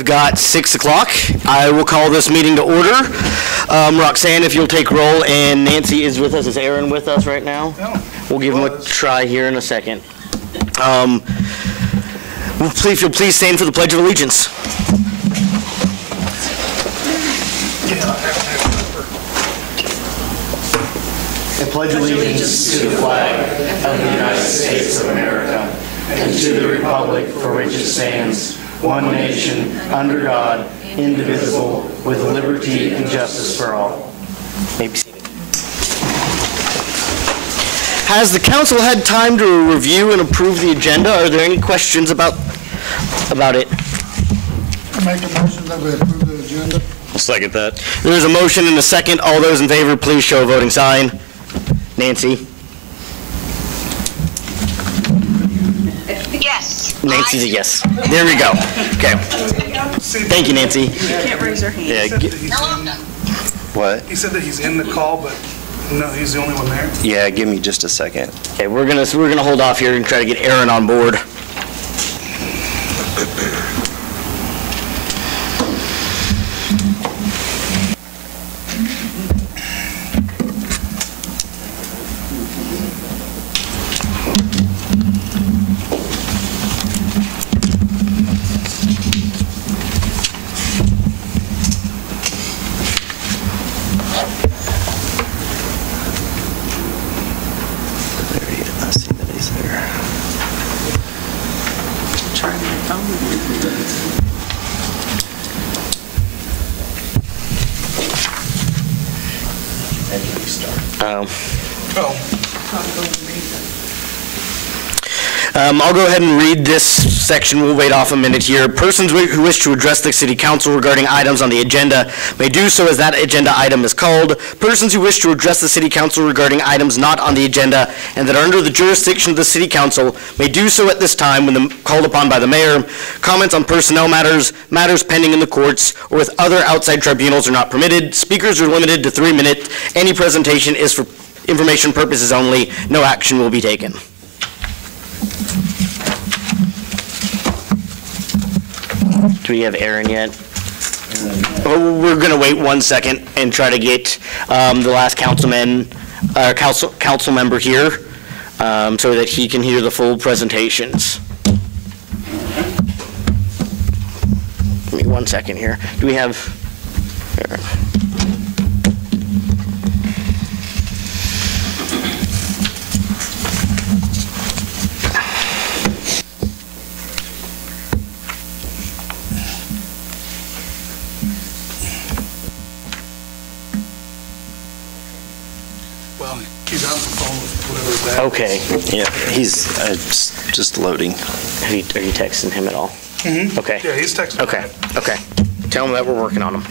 We've got 6 o'clock. I will call this meeting to order. Roxanne, if you'll take roll, and Nancy is with us. Is Aaron with us right now? No. We'll give him a try here in a second. If you'll please stand for the Pledge of Allegiance. I pledge allegiance to the flag of the United States of America and to the republic for which it stands, one nation, under God, indivisible, with liberty and justice for all. May be seated. Has the council had time to review and approve the agenda? Are there any questions about it? I make a motion that we approve the agenda. I'll second that. There is a motion and a second. All those in favor, please show a voting sign. Nancy? Yes. Nancy's a yes. There we go. Okay. Thank you, Nancy. You can't raise your hand. Yeah. What? He said that he's in the call, but no, he's the only one there. Yeah, give me just a second. Okay, we're gonna hold off here and try to get Aaron on board. I'll go ahead and read this section. We'll wait off a minute here. Persons who wish to address the City Council regarding items on the agenda may do so as that agenda item is called. Persons who wish to address the City Council regarding items not on the agenda and that are under the jurisdiction of the City Council may do so at this time when called upon by the Mayor. Comments on personnel matters, matters pending in the courts, or with other outside tribunals are not permitted. Speakers are limited to 3 minutes. Any presentation is for information purposes only. No action will be taken. Do we have Aaron yet? Oh, we're going to wait 1 second and try to get the last council member here so that he can hear the full presentations. Give me 1 second here. Do we have Aaron? He's on the phone with whatever that Okay. Yeah, he's just loading. Are you texting him at all? Mm-hmm. Okay. Yeah, he's texting. Okay. Okay. Tell him that we're working on him.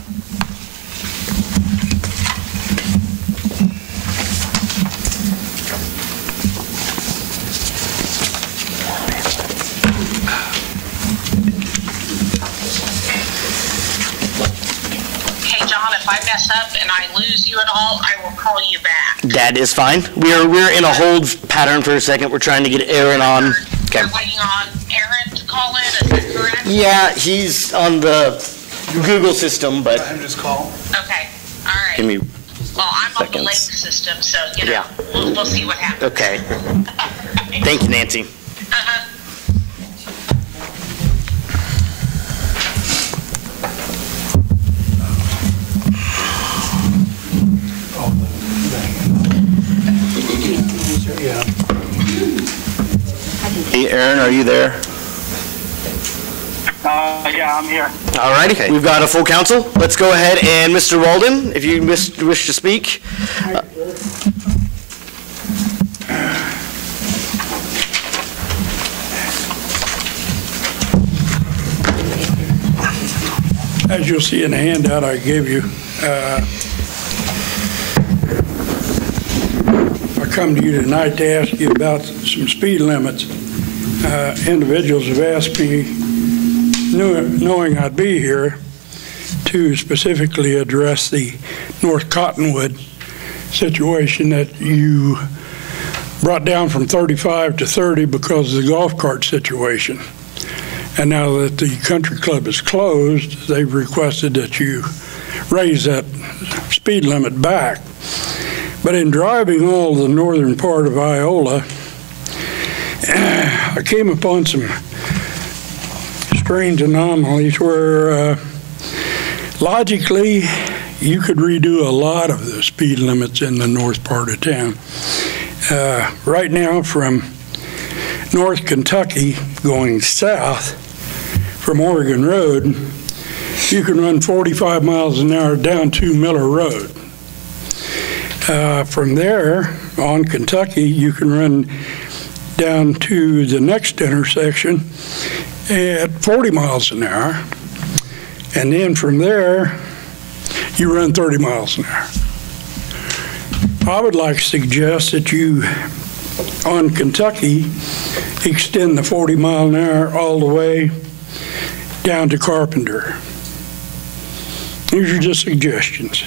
Hey, John, if I mess up and I lose you at all, I will call you back. That is fine. We're in a hold pattern for a second. We're trying to get Aaron on. Okay. You're waiting on Aaron to call in, is that correct? Yeah, he's on the Google system, but Let him just call. Okay, all right. Give me Well, I'm on the seconds. lake system, so, you know, Yeah. we'll see what happens. okay. Thank you, Nancy. Uh-huh. Yeah. Hey, Aaron, are you there? Yeah, I'm here. All righty. Okay. We've got a full council. Let's go ahead and Mr. Walden, if you wish to speak. As you'll see in the handout I gave you, I come to you tonight to ask you about some speed limits. Individuals have asked me, knowing I'd be here, to specifically address the North Cottonwood situation that you brought down from 35 to 30 because of the golf cart situation. And now that the country club is closed, they've requested that you raise that speed limit back. But in driving all the northern part of Iola, I came upon some strange anomalies where logically you could redo a lot of the speed limits in the north part of town. Right now from North Kentucky going south from Oregon Road, you can run 45 miles an hour down to Miller Road. From there on Kentucky, you can run down to the next intersection at 40 miles an hour. And then from there, you run 30 miles an hour. I would like to suggest that you, on Kentucky, extend the 40 mile an hour all the way down to Carpenter. These are just suggestions.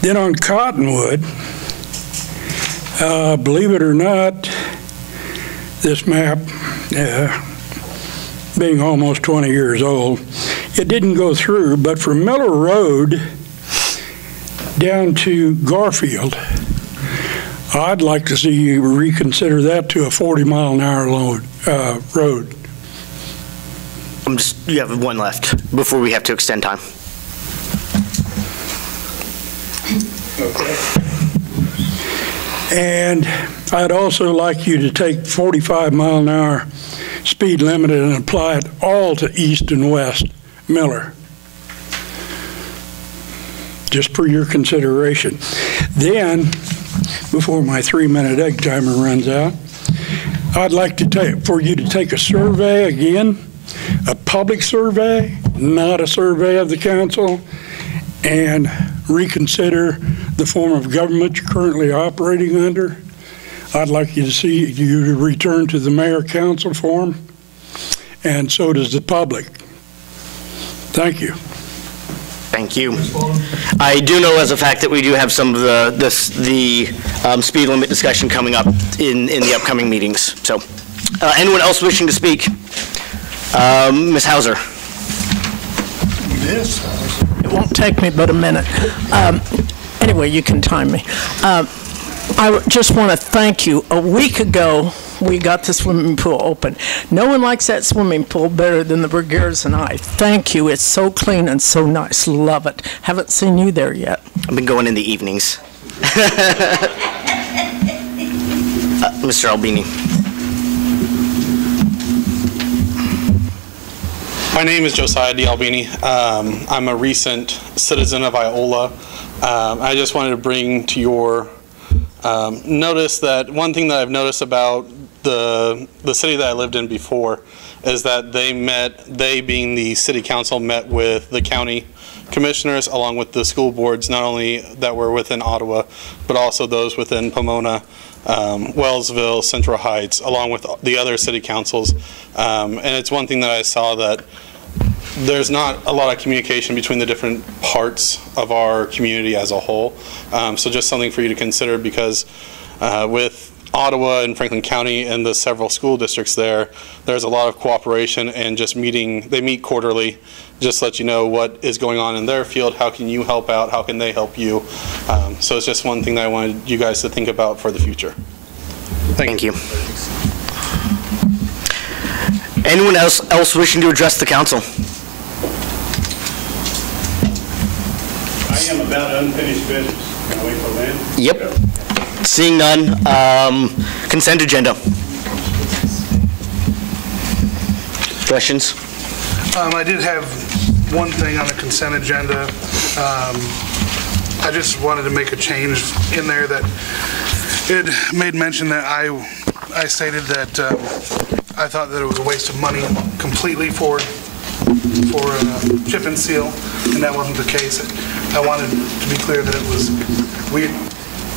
Then on Cottonwood, believe it or not, this map, being almost 20 years old, it didn't go through, but from Miller Road down to Garfield, I'd like to see you reconsider that to a 40 mile an hour road. You have one left before we have to extend time. Okay. And I'd also like you to take 45 mile an hour speed limit and apply it all to east and west Miller, just for your consideration. Then, before my 3-minute egg timer runs out, I'd like for you to take a survey again, a public survey, not a survey of the council, and reconsider the form of government you're currently operating under. I'd like you to return to the mayor-council form, and so does the public. Thank you. Thank you. I do know as a fact that we do have some of the speed limit discussion coming up in the upcoming meetings. So, anyone else wishing to speak? Ms. Hauser. Yes. It won't take me but a minute. Anyway, you can time me. I just want to thank you. A week ago, we got the swimming pool open. No one likes that swimming pool better than the Bergers and I. Thank you. It's so clean and so nice. Love it. Haven't seen you there yet. I've been going in the evenings. Mr. Albini. My name is Josiah D. Albini. I'm a recent citizen of Iola. I just wanted to bring to your notice that one thing that I've noticed about the city that I lived in before is that they being the city council met with the county commissioners along with the school boards, not only that were within Ottawa, but also those within Pomona, Wellsville, Central Heights, along with the other city councils. And it's one thing that I saw that there's not a lot of communication between the different parts of our community as a whole. So just something for you to consider, because with Ottawa and Franklin County and the several school districts there's a lot of cooperation and just they meet quarterly, just to let you know what is going on in their field, how can you help out, how can they help you. So it's just one thing that I wanted you guys to think about for the future. Thank you. Anyone else wishing to address the council? I am about unfinished business. Can I wait till then? Yep. Seeing none, consent agenda. Questions? I did have one thing on the consent agenda. I just wanted to make a change in there that it made mention that I stated that I thought that it was a waste of money completely for chip and seal, and that wasn't the case. I wanted to be clear that it was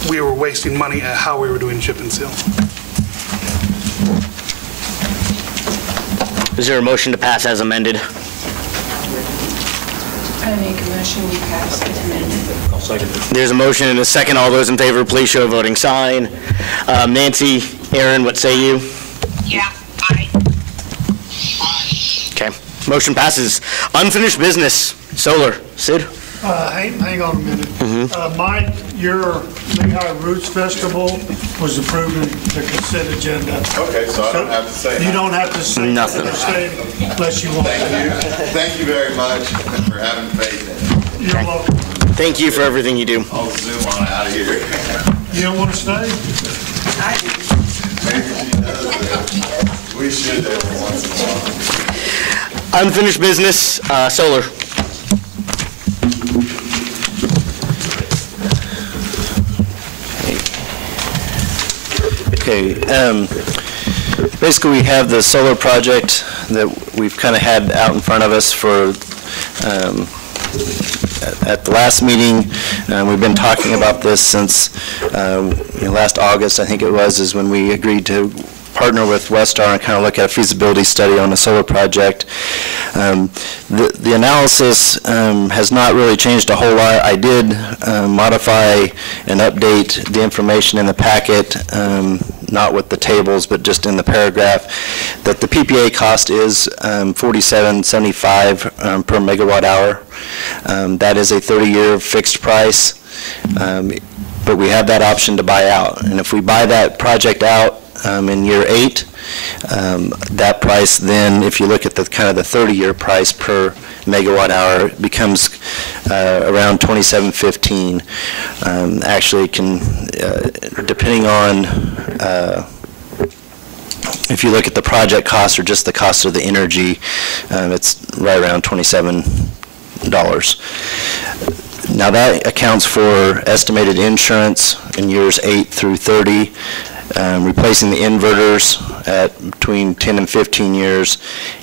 we were wasting money at how we were doing chip and seal. Is there a motion to pass as amended? I make a motion we pass as amended. I'll second it. There's a motion and a second. All those in favor, please show a voting sign. Nancy, Aaron, what say you? Yeah, aye. Motion passes. Unfinished business, solar. Sid? Hang on a minute. Mike, your Lehigh Roots Festival was approved in the consent agenda. Okay, so I don't have to say You don't have to say Nothing. Unless you want to. Thank you very mumuch for having faith in it. You're welcome. Thank you for everything you do. I'll zoom on out of here. You don't want to stay? Maybe she does that. We should every once in a while. Unfinished business, solar. Okay, basically we have the solar project that we've kind of had out in front of us for, at the last meeting. We've been talking about this since last August, I think it was, is when we agreed to partner with Westar and kind of look at a feasibility study on a solar project. The analysis has not really changed a whole lot. I did modify and update the information in the packet, not with the tables, but just in the paragraph, that the PPA cost is $47.75 per megawatt hour. That is a 30-year fixed price, but we have that option to buy out. And if we buy that project out in year 8, that price then, if you look at the kind of the 30-year price per megawatt hour, becomes around $27.15. Actually, can depending on if you look at the project cost or just the cost of the energy, it's right around $27. Now that accounts for estimated insurance in years 8 through 30. Replacing the inverters at between 10 and 15 years,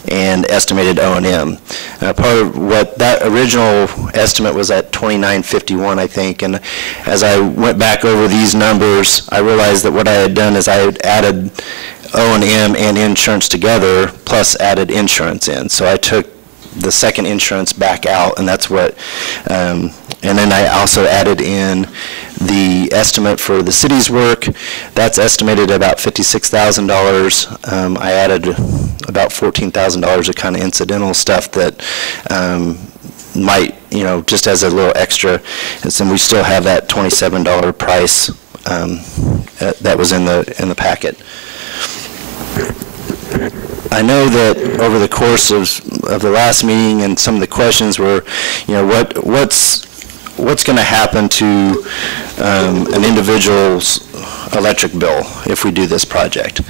and estimated O&M. Part of what that original estimate was at $29.51, I think, and as I went back over these numbers, I realized that what I had done is I had added O&M and insurance together, plus added insurance in. So I took the second insurance back out, and that's what, and then I also added in the estimate for the city's work. That's estimated at about $56,000. I added about $14,000 of kind of incidental stuff that might, just as a little extra. And so we still have that $27 price that was in the packet. I know that over the course of the last meeting and some of the questions were, what's going to happen to an individual's electric bill if we do this project.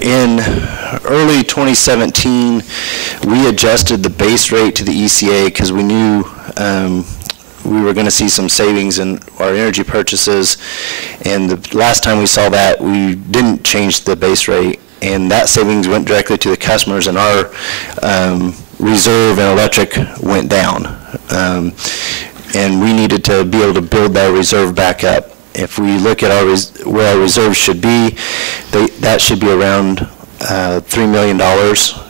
In early 2017, we adjusted the base rate to the ECA because we knew we were going to see some savings in our energy purchases, and the last time we saw that, we didn't change the base rate, and that savings went directly to the customers, and our reserve and electric went down. And we needed to be able to build that reserve back up. If we look at where our reserve should be, that should be around $3 million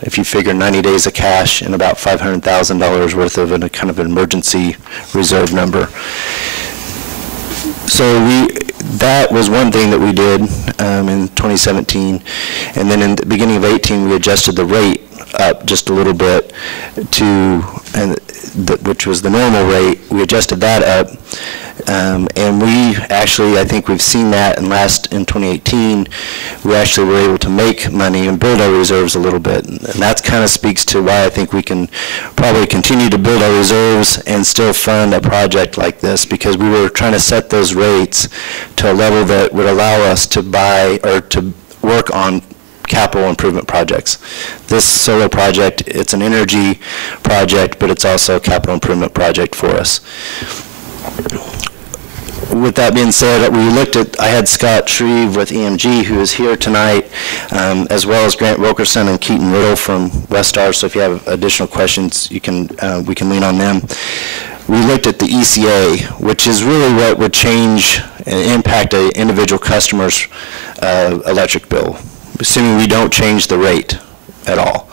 if you figure 90 days of cash and about $500,000 worth of a kind of an emergency reserve number. So that was one thing that we did in 2017, and then in the beginning of 18 we adjusted the rate up just a little bit to, which was the normal rate. We adjusted that up, and we actually, I think we've seen that in 2018, we actually were able to make money and build our reserves a little bit, and that kind of speaks to why I think we can probably continue to build our reserves and still fund a project like this, because we were trying to set those rates to a level that would allow us to buy or to work on capital improvement projects. This solar project, it's an energy project, but it's also a capital improvement project for us. With that being said, I had Scott Shreve with EMG, who is here tonight, as well as Grant Wilkerson and Keaton Riddle from Westar, so if you have additional questions, we can lean on them. We looked at the ECA, which is really what would change and impact an individual customer's electric bill, assuming we don't change the rate at all.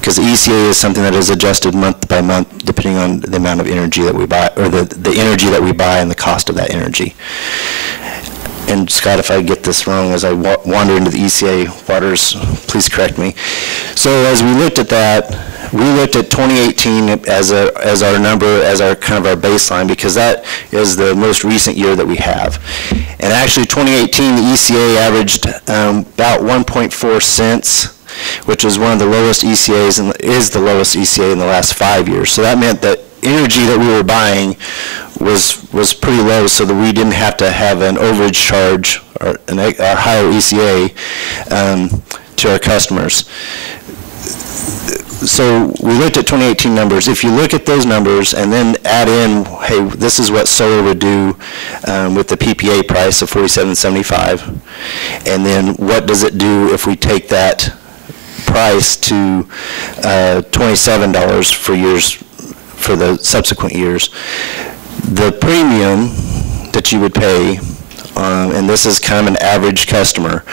Because the ECA is something that is adjusted month by month depending on the amount of energy that we buy, or the energy that we buy and the cost of that energy. and Scott, if I get this wrong as I wander into the ECA waters, please correct me. So as we looked at that, we looked at 2018 as our number, as our kind of our baseline, because that is the most recent year that we have. And actually 2018, the ECA averaged about 1.4 cents, which is one of the lowest ECAs, and is the lowest ECA in the last 5 years. So that meant that energy that we were buying was pretty low, so that we didn't have to have an overage charge or a higher ECA to our customers. So we looked at 2018 numbers. If you look at those numbers and then add in, hey, this is what solar would do with the PPA price of $47.75, and then what does it do if we take that price to $27 for the subsequent years. The premium that you would pay, and this is kind of an average customer,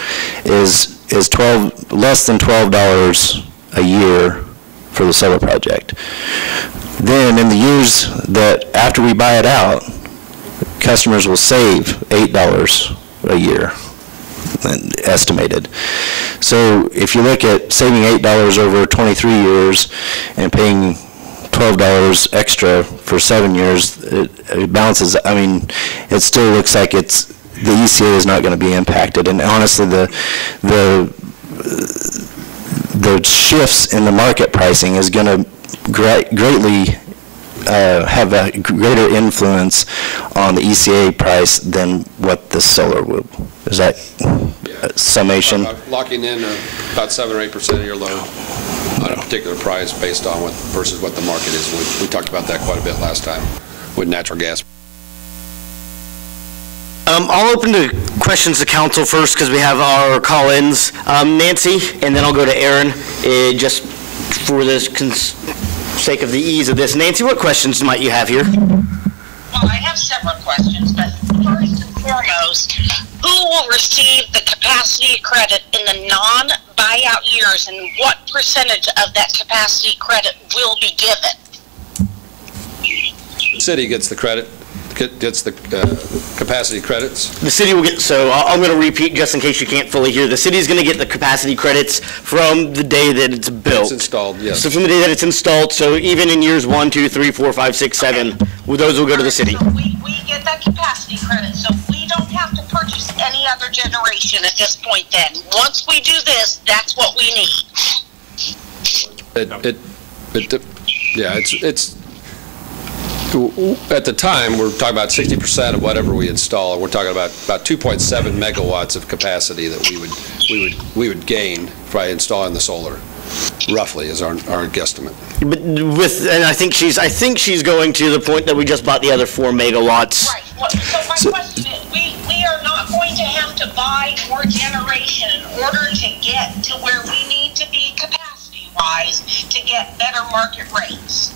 is less than $12 a year for the solar project. Then in the years that after we buy it out, customers will save $8 a year, estimated. So if you look at saving $8 over 23 years and paying $12 extra for 7 years, it balances. I mean, it still looks like the ECA is not going to be impacted. And honestly, the shifts in the market pricing is going to greatly have a greater influence on the ECA price than what the solar would. Is that summation? Locking in about 7 or 8% of your load on a particular price based on versus what the market is. We talked about that quite a bit last time with natural gas. I'll open to questions to council first because we have our call-ins. Nancy, and then I'll go to Aaron, just for the sake of the ease of this. Nancy, what questions might you have here? Well, I have several questions, but first and foremost, who will receive the capacity credit in the non-buyout years, and what percentage of that capacity credit will be given? The city gets the credit, gets the capacity credits. The city will get, so I'm going to repeat just in case you can't fully hear. The city is going to get the capacity credits from the day that it's built. It's installed, yes. So from the day that it's installed, so even in years 1, 2, 3, 4, 5, 6, 7, those will go to the city. So we get that capacity credit, so we don't have to purchase any other generation at this point then. Once we do this, that's what we need. It's at the time, we're talking about 60% of whatever we install. We're talking about 2.7 megawatts of capacity that we would gain by installing the solar. Roughly is our guesstimate. But and I think she's going to the point that we just bought the other 4 megawatts. Right. Well, so my question is, we are not going to have to buy more generation in order to get to where we need to be capacity-wise to get better market rates.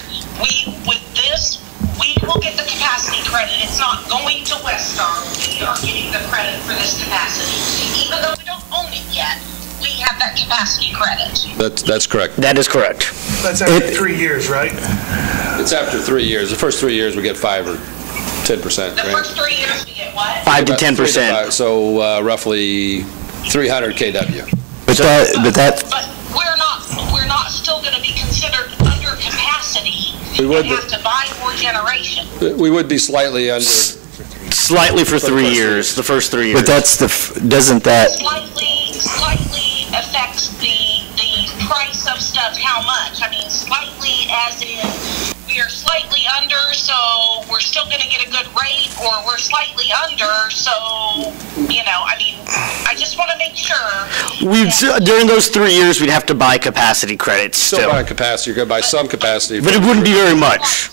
With this, we will get the capacity credit. It's not going to Westar. We are getting the credit for this capacity. Even though we don't own it yet, we have that capacity credit. That's correct. That is correct. That's after 3 years, right? It's after 3 years. The first 3 years we get 5 or 10%. The first 3 years we get what? 5 to 10%. So roughly 300 kW. But we're not still going to be considered under capacity and have to buy more generation. We would be slightly under. Slightly for 3 years, the first 3 years. But that's doesn't that? Slightly affects the price of stuff. How much? I mean, slightly as in we are slightly under, so we're still going to get a good rate, or we're slightly under, so I mean, I just want to make sure. During those 3 years, we'd have to buy capacity credits. Still buy capacity. You're going to buy some capacity, but it wouldn't be very much.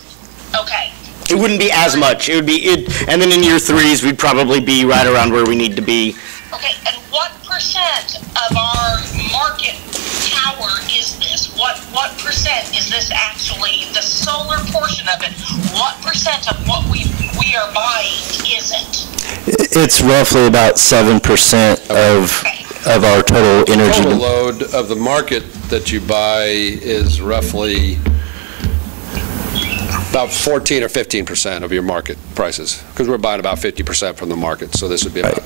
Okay. It wouldn't be as much. It would be and then in year 3s, we'd probably be right around where we need to be. Okay, and what percent of our market power is this? What percent is this actually, the solar portion of it? What percent of what we are buying is it? It's roughly about 7% of our total energy. The total load of the market that you buy is roughly About 14 or 15% of your market prices, because we're buying about 50% from the market, so this would be about...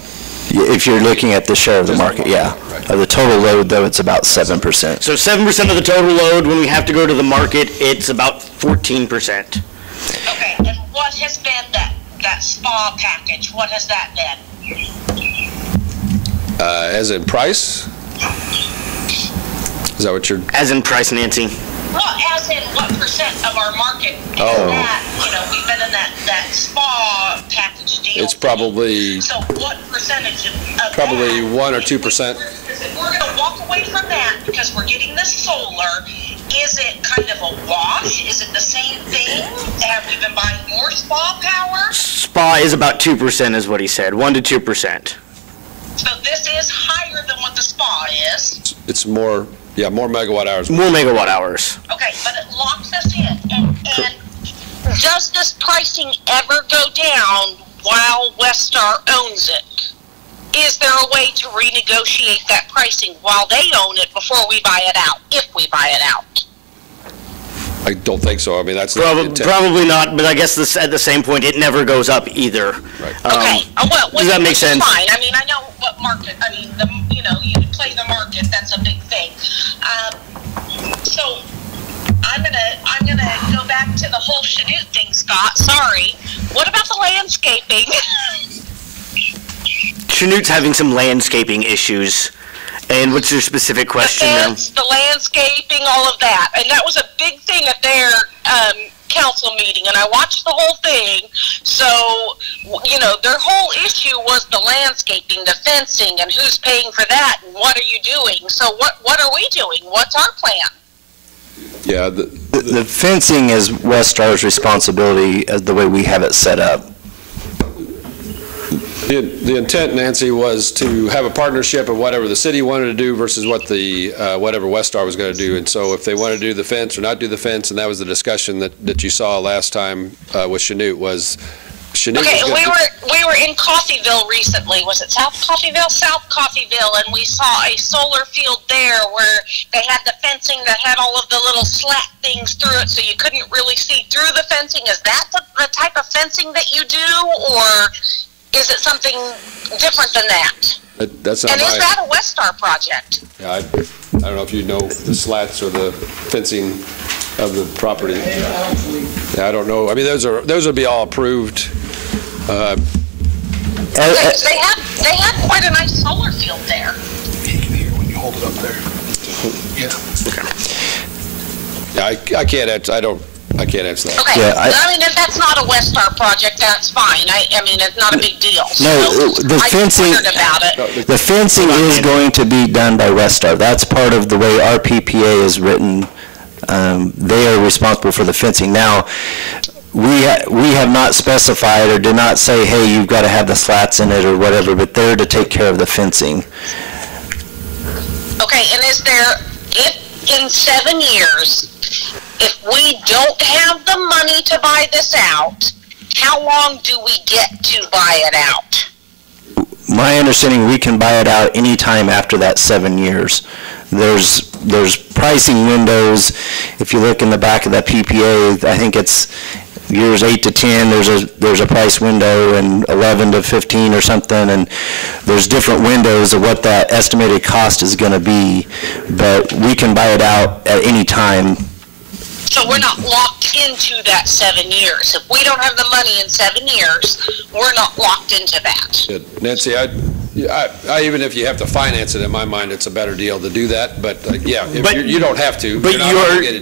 If you're looking at the share of the market, yeah. Of the total load, though, it's about 7%. So 7% of the total load, when we have to go to the market, it's about 14%. Okay, and what has been that spa package? What has that been? As in price? Is that what you're... As in price, Nancy? Well, as in what percent of our market is that? We've been in that spa package deal. It's probably... So what percentage of probably that? 1 or 2%. If we're going to walk away from that because we're getting the solar, is it kind of a wash? Is it the same thing? Have we been buying more spa power? Spa is about 2% is what he said, 1 to 2%. So this is higher than what the spa is. It's more, more megawatt hours. More megawatt hours. Okay, but it locks us in. And does this pricing ever go down while Westar owns it? Is there a way to renegotiate that pricing while they own it before we buy it out, if we buy it out? I don't think so. I mean, that's probably not, but I guess at the same point, it never goes up either. Right. Okay. Well, does that make sense? Fine. I mean, I know what market. I mean, you play the market. That's a big thing. So I'm gonna go back to the whole Chanute thing, Scott. Sorry. What about the landscaping? Chanute's having some landscaping issues. And what's your specific question? The fence, the landscaping, all of that. And that was a big thing at their council meeting, and I watched the whole thing. So, their whole issue was the landscaping, the fencing, and who's paying for that, and what are you doing? So what are we doing? What's our plan? Yeah, the fencing is Westar's responsibility as the way we have it set up. The intent, Nancy, was to have a partnership of whatever the city wanted to do versus what whatever Westar was going to do. And so if they wanted to do the fence or not do the fence, and that was the discussion that you saw last time with Chanute, was Chanute. Okay, we were in Coffeyville recently. Was it South Coffeyville? South Coffeyville, and we saw a solar field there where they had the fencing that had all of the little slat things through it, so you couldn't really see through the fencing. Is that the type of fencing that you do, or is it something different than that? That's not and is that a Westar project? Yeah, I don't know if you know the slats or the fencing of the property. Yeah, I don't know. I mean, those would be all approved. They have quite a nice solar field there. You can hear when you hold it up there. Yeah. Yeah, I can't answer. I can't answer that. Okay. Yeah, I mean, if that's not a Westar project, that's fine. I mean, it's not a big deal. No, the fencing. About it. The fencing is going to be done by Westar. That's part of the way our PPA is written. They are responsible for the fencing. Now, we have not specified or did not say, hey, you've got to have the slats in it or whatever, but they're to take care of the fencing. Okay, and is there, if in 7 years, if we don't have the money to buy this out, how long do we get to buy it out? My understanding, we can buy it out any time after that 7 years. There's pricing windows. If you look in the back of that PPA, I think it's years 8 to 10. There's a price window, and 11 to 15 or something, and there's different windows of what that estimated cost is going to be. But we can buy it out at any time. So we're not locked into that 7 years. If we don't have the money in 7 years, we're not locked into that. Good. Nancy, I even if you have to finance it, in my mind, it's a better deal to do that. But yeah, if you don't have to. But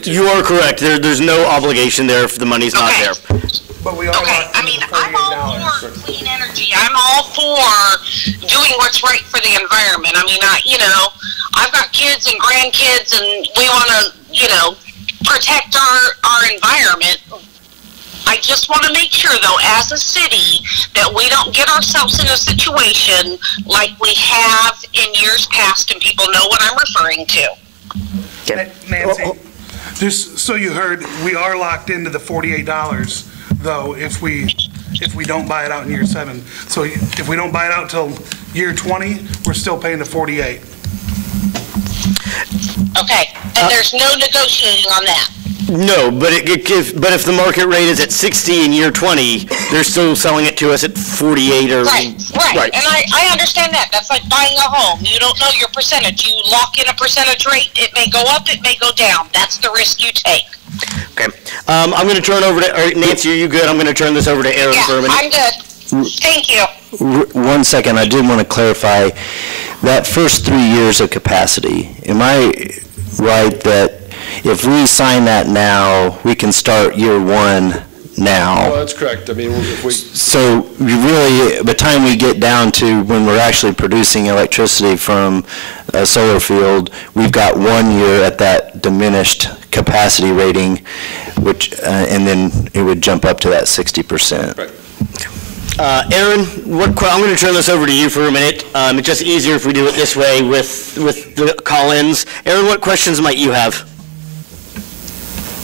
you are correct. There's no obligation there if the money's not there. But we are I mean, I'm all for clean energy. I'm all for doing what's right for the environment. I mean, I've got kids and grandkids, and we want to, protect our environment. I just want to make sure, though, as a city, that we don't get ourselves in a situation like we have in years past, and people know what I'm referring to. Nancy, just so you heard, we are locked into the $48, though, if we don't buy it out in year 7. So if we don't buy it out till year 20, we're still paying the $48. Okay, and there's no negotiating on that. No, but if the market rate is at 60 in year 20, they're still selling it to us at 48 or... Right. And I understand that. That's like buying a home. You don't know your percentage. You lock in a percentage rate. It may go up, it may go down. That's the risk you take. Okay. I'm going to turn over to... Nancy, are you good? I'm going to turn this over to Aaron for a minute. I'm good. Thank you. 1 second, I did want to clarify that first 3 years of capacity. Am I right that if we sign that now, we can start year 1 now? Well, that's correct. I mean, if we... So really, by the time we get down to when we're actually producing electricity from a solar field, we've got 1 year at that diminished capacity rating, which, and then it would jump up to that 60%. Right. Aaron, I'm going to turn this over to you for a minute. It's just easier if we do it this way with the call-ins. Aaron, what questions might you have?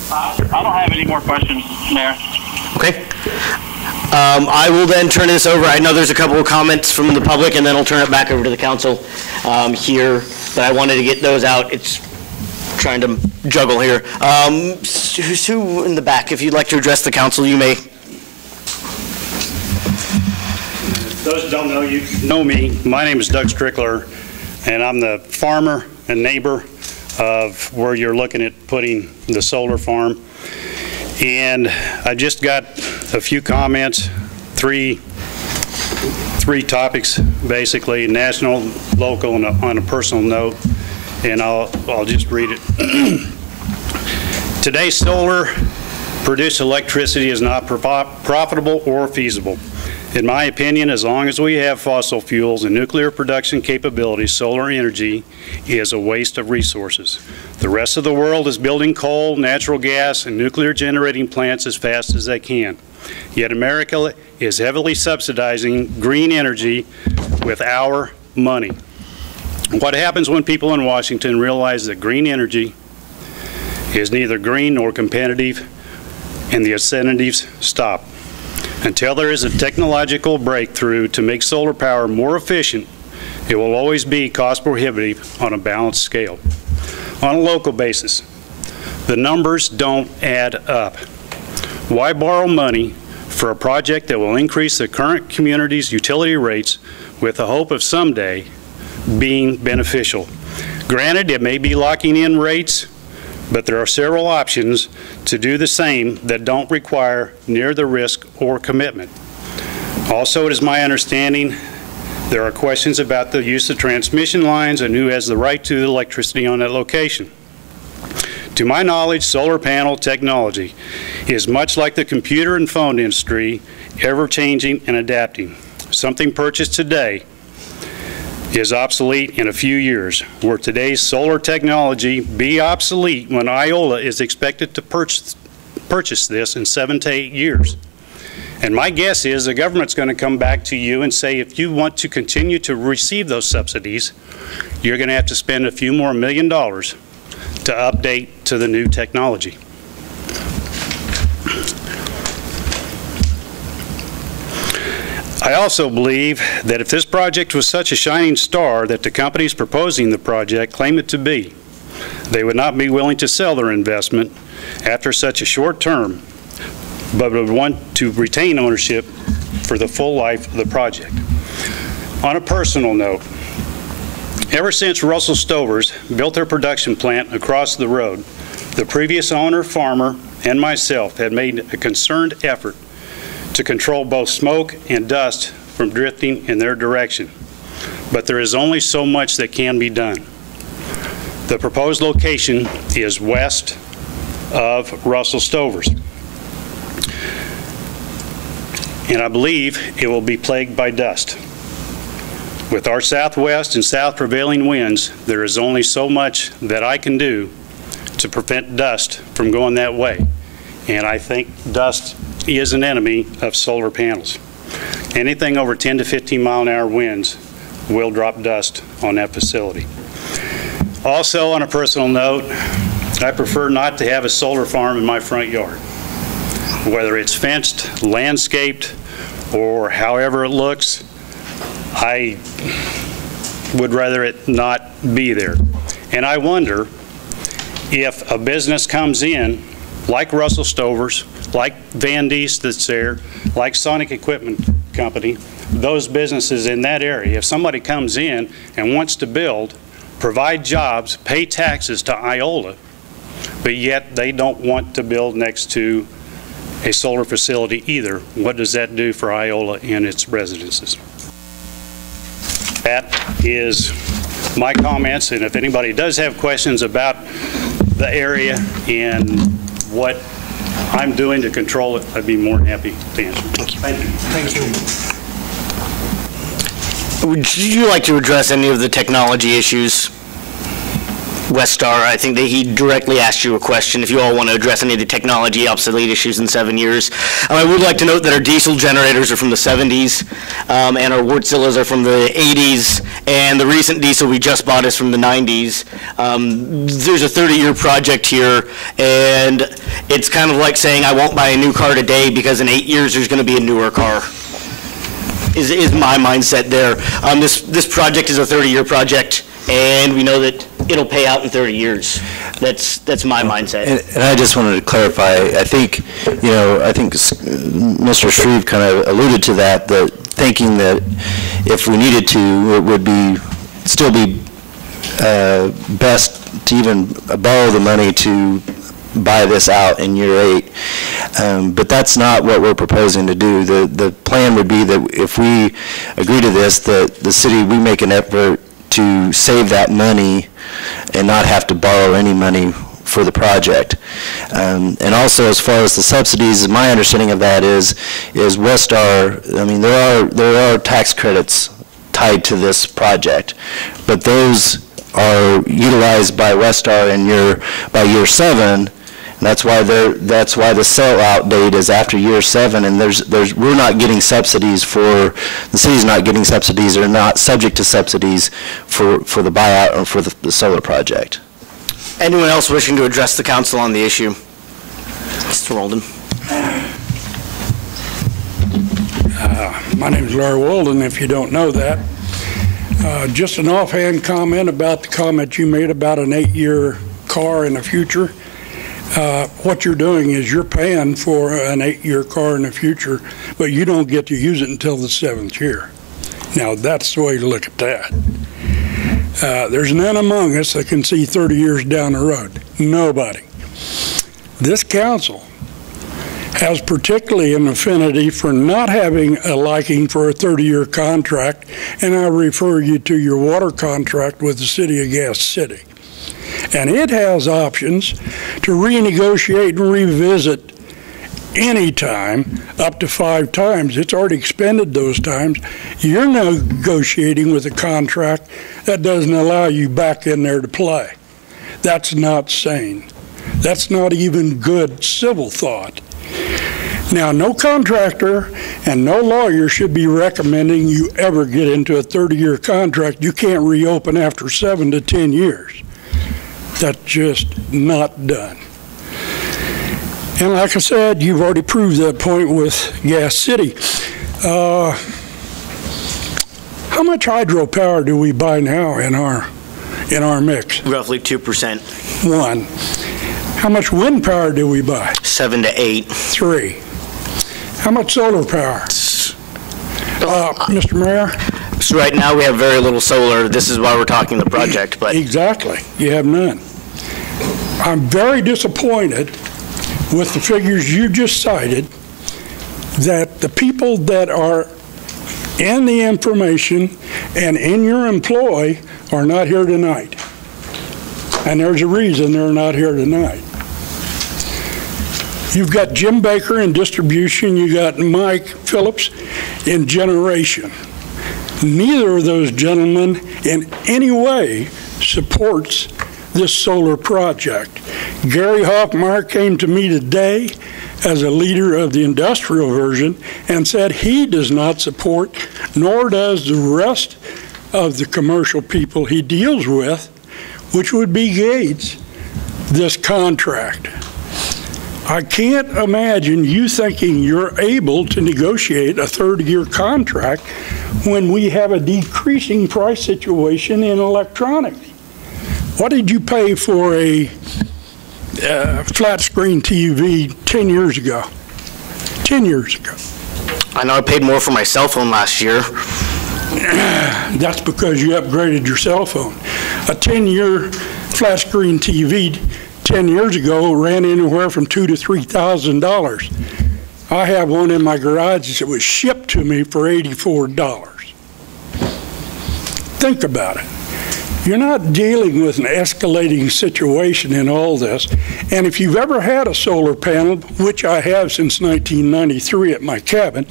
I don't have any more questions, Mayor. Okay. I will then turn this over. I know there's a couple of comments from the public, and then I'll turn it back over to the council here, but I wanted to get those out. It's trying to juggle here. Who in the back? If you'd like to address the council, you may. Those who don't know, you know me. My name is Doug Strickler, and I'm the farmer and neighbor of where you're looking at putting the solar farm. And I just got a few comments, three topics, basically, national, local, and on a personal note, and I'll just read it. Today, solar produced electricity is not profitable or feasible. In my opinion, as long as we have fossil fuels and nuclear production capabilities, solar energy is a waste of resources. The rest of the world is building coal, natural gas, and nuclear generating plants as fast as they can. Yet America is heavily subsidizing green energy with our money. What happens when people in Washington realize that green energy is neither green nor competitive and the incentives stop? Until there is a technological breakthrough to make solar power more efficient, it will always be cost prohibitive on a balanced scale. On a local basis, the numbers don't add up. Why borrow money for a project that will increase the current community's utility rates with the hope of someday being beneficial? Granted, it may be locking in rates, but there are several options to do the same that don't require near the risk or commitment. Also, it is my understanding there are questions about the use of transmission lines and who has the right to the electricity on that location. To my knowledge, solar panel technology is much like the computer and phone industry, ever changing and adapting. Something purchased today is obsolete in a few years. Will today's solar technology be obsolete when Iola is expected to purchase this in 7 to 8 years? And my guess is the government's going to come back to you and say, if you want to continue to receive those subsidies, you're going to have to spend a few more $1 million to update to the new technology. I also believe that if this project was such a shining star that the companies proposing the project claim it to be, they would not be willing to sell their investment after such a short term, but would want to retain ownership for the full life of the project. On a personal note, ever since Russell Stovers built their production plant across the road, the previous owner, farmer, and myself had made a concerted effort to control both smoke and dust from drifting in their direction. But there is only so much that can be done. The proposed location is west of Russell Stovers, and I believe it will be plagued by dust. With our southwest and south prevailing winds, there is only so much that I can do to prevent dust from going that way. And I think dust is an enemy of solar panels. Anything over 10 to 15 mile an hour winds will drop dust on that facility. Also, on a personal note, I prefer not to have a solar farm in my front yard. Whether it's fenced, landscaped, or however it looks, I would rather it not be there. And I wonder if a business comes in like Russell Stover's, like Van Dees that's there, like Sonic Equipment Company, those businesses in that area, if somebody comes in and wants to build, provide jobs, pay taxes to Iola, but yet they don't want to build next to a solar facility either, what does that do for Iola and its residences? That is my comments, and if anybody does have questions about the area and what I'm doing to control it, I'd be more than happy to answer. Thank you. Thank you. Would you like to address any of the technology issues? Westar, I think that he directly asked you a question, if you all want to address any of the technology obsolete issues in 7 years. I would like to note that our diesel generators are from the 70s, and our Wärtsiläs are from the 80s, and the recent diesel we just bought is from the 90s. There's a 30-year project here, and it's kind of like saying I won't buy a new car today because in 8 years there's going to be a newer car. Is my mindset there. This project is a 30-year project, and we know that it'll pay out in 30 years. That's my mindset. And I just wanted to clarify, I think Mr. Shreve kind of alluded to that thinking that if we needed to, it would still be best to even borrow the money to buy this out in year 8. But that's not what we're proposing to do. The plan would be that if we agree to this, that the city, we make an effort to save that money and not have to borrow any money for the project. And also, as far as the subsidies, my understanding of that is Westar, I mean, there are tax credits tied to this project, but those are utilized by Westar by year 7. And that's why the sell-out date is after year 7, and we're not getting subsidies the city's not getting subsidies, or not subject to subsidies for the buyout or for the solar project. Anyone else wishing to address the council on the issue? Mr. Walden. My name is Larry Walden, if you don't know that. Just an offhand comment about the comment you made about an 8-year car in the future. What you're doing is you're paying for an 8-year car in the future, but you don't get to use it until the 7th year. Now, that's the way to look at that. There's none among us that can see 30 years down the road. Nobody. This council has particularly an affinity for not having a liking for a 30-year contract, and I refer you to your water contract with the City of Gas City. And it has options to renegotiate and revisit any time, up to 5 times. It's already expended those times. You're negotiating with a contract that doesn't allow you back in there to play. That's not sane. That's not even good civil thought. Now, no contractor and no lawyer should be recommending you ever get into a 30-year contract you can't reopen after 7 to 10 years. That's just not done. And like I said, you've already proved that point with Gas City. How much hydropower do we buy now in our mix? Roughly 2%. 1. How much wind power do we buy? 7 to 8. 3. How much solar power? Mr. Mayor? So right now we have very little solar. This is why we're talking the project. But exactly. You have none. I'm very disappointed with the figures you just cited, that the people that are in the information and in your employ are not here tonight. And there's a reason they're not here tonight. You've got Jim Baker in distribution, you got Mike Phillips in generation. Neither of those gentlemen in any way supports this solar project. Gary Hoffmeyer came to me today as a leader of the industrial version and said he does not support, nor does the rest of the commercial people he deals with, which would be Gates, this contract. I can't imagine you thinking you're able to negotiate a 30-year contract when we have a decreasing price situation in electronics. What did you pay for a flat screen TV 10 years ago. 10 years ago. I know I paid more for my cell phone last year. That's because you upgraded your cell phone. A 10-year flat screen TV 10 years ago ran anywhere from $2,000 to $3,000. I have one in my garage that was shipped to me for $84. Think about it. You're not dealing with an escalating situation in all this. And if you've ever had a solar panel, which I have since 1993 at my cabin,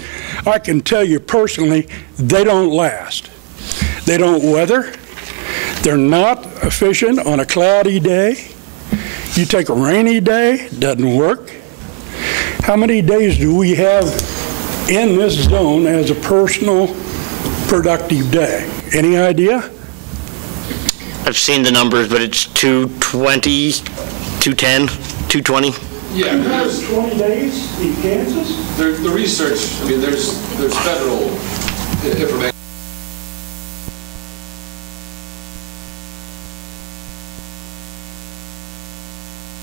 I can tell you personally, they don't last. They don't weather. They're not efficient on a cloudy day. You take a rainy day, doesn't work. How many days do we have in this zone as a personal productive day? Any idea? I've seen the numbers, but it's 220, 210, 220. Yeah, There's 20 days in Kansas? the research, I mean, there's federal information.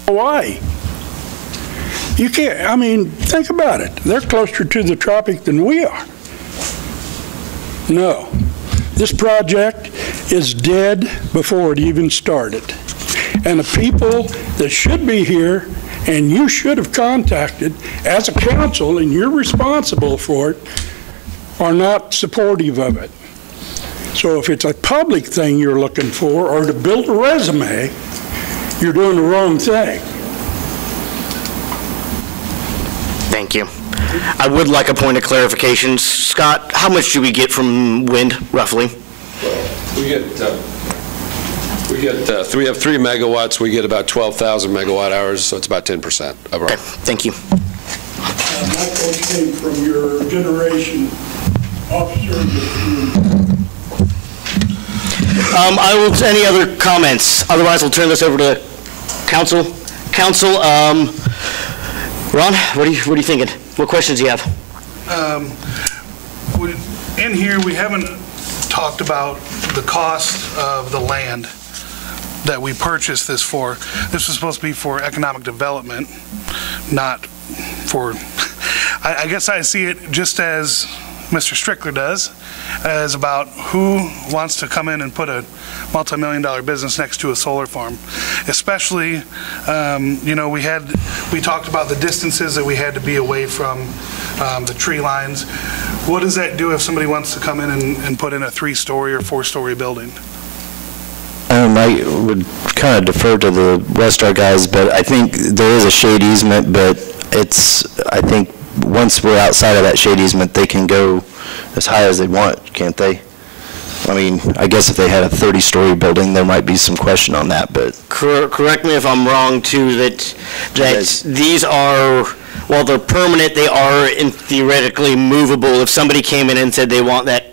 Hawaii. You can't, I mean, think about it. They're closer to the tropic than we are. No. This project is dead before it even started. And the people that should be here and you should have contacted as a council, and you're responsible for it, are not supportive of it. So if it's a public thing you're looking for, or to build a resume, you're doing the wrong thing. Thank you. I would like a point of clarification. Scott, how much do we get from wind, roughly? We have 3 megawatts. We get about 12,000 megawatt hours, so it's about 10% of our. Okay, thank you. That came from your generation officer. Any other comments? Otherwise, we'll turn this over to council. Council, Ron, what are you thinking? What questions do you have? In here, we haven't talked about the cost of the land that we purchased this for. This was supposed to be for economic development, not for, I guess I see it just as Mr. Strickler does, as about who wants to come in and put a multi-million-dollar business next to a solar farm. Especially, you know, we talked about the distances that we had to be away from the tree lines. What does that do if somebody wants to come in and put in a 3-story or 4-story building? I would kind of defer to the Westar guys, but I think there is a shade easement, but I think once we're outside of that shade easement, they can go as high as they want, can't they? I mean, I guess if they had a 30-story building, there might be some question on that, but. Correct me if I'm wrong, too, that these are, while they're permanent, they are theoretically movable. If somebody came in and said they want that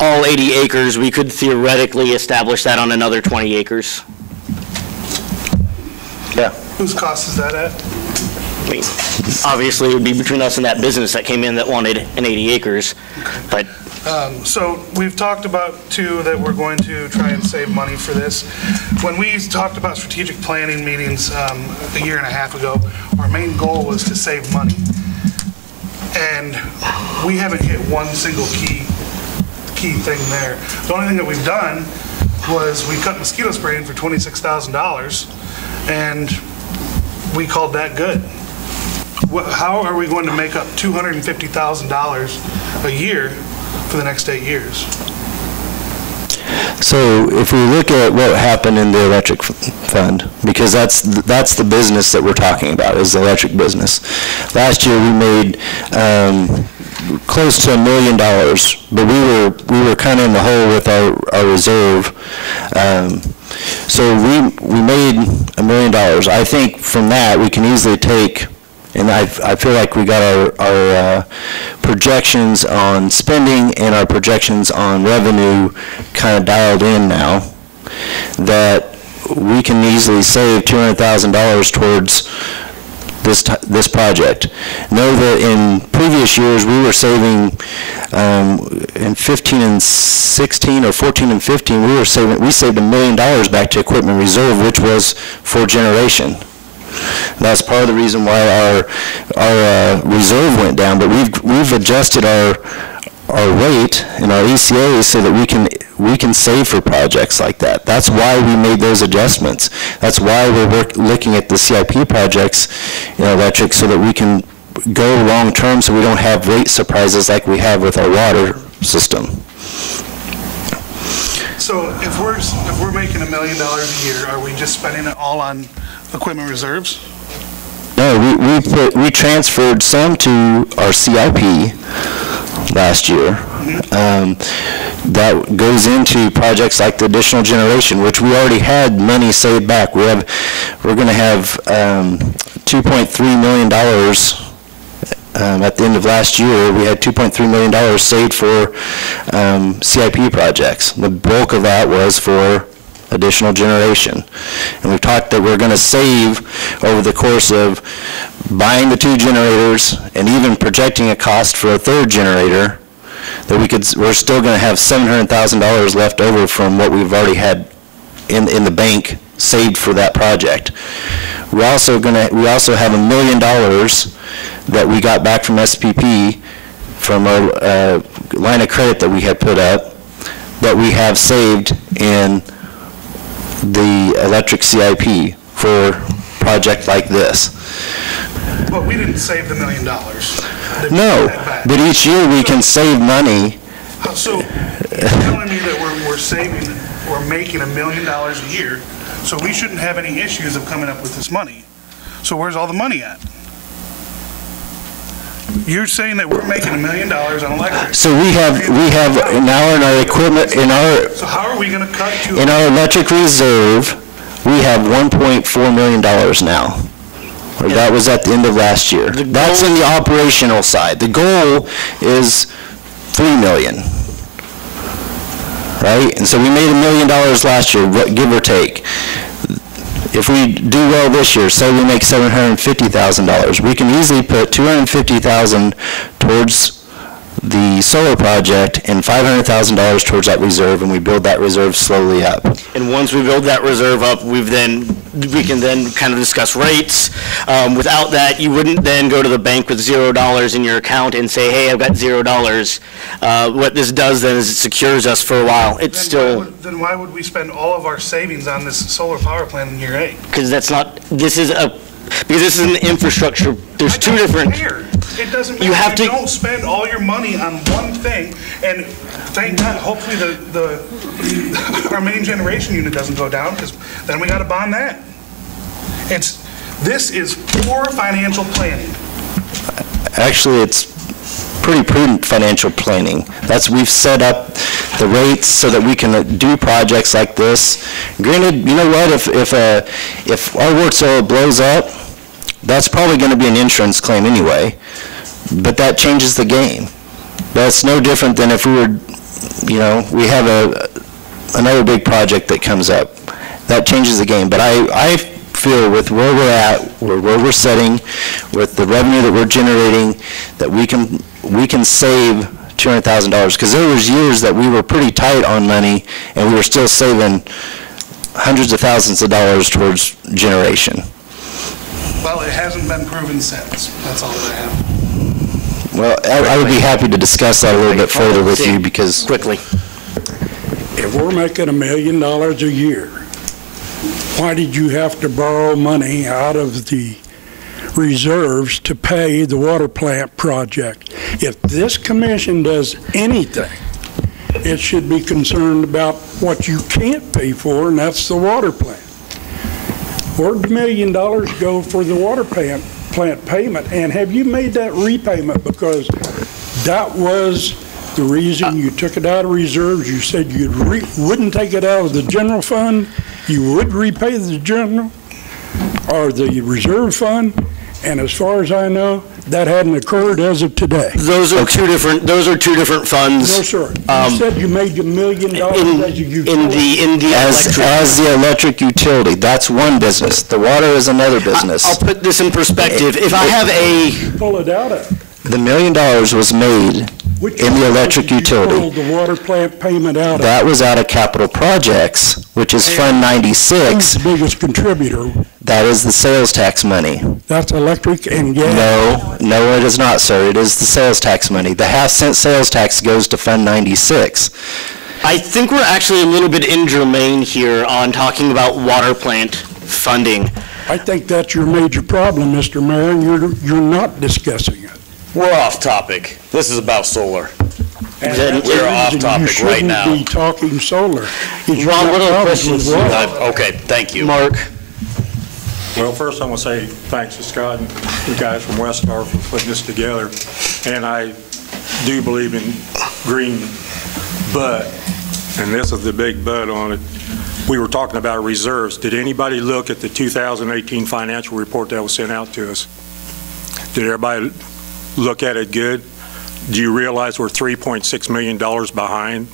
all 80 acres, we could theoretically establish that on another 20 acres. Yeah. Whose cost is that at? I mean, obviously, it would be between us and that business that came in that wanted an 80 acres, but. So we've talked about, too, that we're going to try and save money for this. When we talked about strategic planning meetings a year and a half ago, our main goal was to save money. And we haven't hit one single key thing there. The only thing that we've done was we cut mosquito spraying for $26,000, and we called that good. How are we going to make up $250,000 a year for the next 8 years? So if we look at what happened in the electric fund, because that's the business that we're talking about, is the electric business. Last year we made close to $1 million, but we were kind of in the hole with our reserve. So we made $1 million. I think from that we can easily take, and I feel like we got our projections on spending and our projections on revenue kind of dialed in now, that we can easily save $200,000 towards this project. Know that in previous years, we were saving, in 15 and 16, or 14 and 15, we saved $1 million back to equipment reserve, which was for generation. That's part of the reason why our reserve went down, but we've adjusted our rate in our ECA so that we can save for projects like that. That's why we made those adjustments. That's why we're looking at the CIP projects in electric, so that we can go long term, so we don't have rate surprises like we have with our water system. So if we're making $1 million a year, are we just spending it all on equipment reserves? No, we transferred some to our CIP last year. That goes into projects like the additional generation, which we already had money saved back. We're going to have $2.3 million at the end of last year. We had $2.3 million saved for CIP projects. The bulk of that was for additional generation. And we've talked that we're going to save over the course of buying the 2 generators and even projecting a cost for a 3rd generator, that we're still going to have $700,000 left over from what we've already had in the bank saved for that project. We also have $1 million that we got back from SPP from our line of credit that we had put up, that we have saved in the electric CIP for a project like this. But we didn't save the $1 million. No, but each year we can save money. So you're telling me that we're making $1 million a year, so we shouldn't have any issues of coming up with this money. So where's all the money at? You're saying that we're making $1 million on electric. So we have now in our equipment, So how are we going to cut to? In our electric reserve, we have $1.4 million now. Or that was at the end of last year. That's in the operational side. The goal is $3 million, right? And so we made $1 million last year, give or take. If we do well this year, say we make $750,000, we can easily put $250,000 towards the solar project and $500,000 towards that reserve, and we build that reserve slowly up. And once we build that reserve up, we can then kind of discuss rates. Without that, you wouldn't then go to the bank with $0 in your account and say, hey, I've got $0. What this does then is it secures us for a while. Then why would we spend all of our savings on this solar power plant in year 8? Because this is an infrastructure. There's two different. It doesn't mean you don't spend all your money on one thing, and thank God, hopefully our main generation unit doesn't go down, because then we got to bond that. This is poor financial planning. Actually, it's pretty prudent financial planning. We've set up the rates so that we can do projects like this. Granted, you know what, if our work oil blows up, that's probably going to be an insurance claim anyway, but that changes the game. That's no different than if we were, we have another big project that comes up. That changes the game. But I feel with where we're at, where we're setting, with the revenue that we're generating, that we can save $200,000, because there was years that we were pretty tight on money and we were still saving hundreds of thousands of dollars towards generation. Well, it hasn't been proven since. That's all that I have. Well, I would be happy to discuss that a little bit further with you, because... Quickly. If we're making $1 million a year, why did you have to borrow money out of the reserves to pay the water plant project? If this commission does anything, it should be concerned about what you can't pay for, and that's the water plant. Where'd $1 million go for the water plant payment? And have you made that repayment? Because that was the reason you took it out of reserves. You said you wouldn't take it out of the general fund. You would repay the general or the reserve fund, And as far as I know, that hadn't occurred as of today. Those are two different funds. No, sir. You said you made $1 million as a utility. In the As the electric utility, that's one business. The water is another business. I'll put this in perspective. If I have Pull it out of. The $1 million was made in the electric utility. Pulled the water plant payment out of. That was out of capital projects, which is Fund 96. Who's the biggest contributor? That is the sales tax money. That's electric and gas? No, it is not, sir. It is the sales tax money. The half-cent sales tax goes to Fund 96. I think we're actually a little bit ingermane here on talking about water plant funding. I think that's your major problem, Mr. Mayor, and you're not discussing it. We're off topic. This is about solar. And we're off topic right now. You shouldn't be talking solar. Ron, what other questions? Okay, thank you. Mark? Well, first I want to say thanks to Scott and the guys from Westar for putting this together. And I do believe in green, but, and this is the big but on it, we were talking about reserves. Did anybody look at the 2018 financial report that was sent out to us? Did everybody look at it good? Do you realize we're $3.6 million behind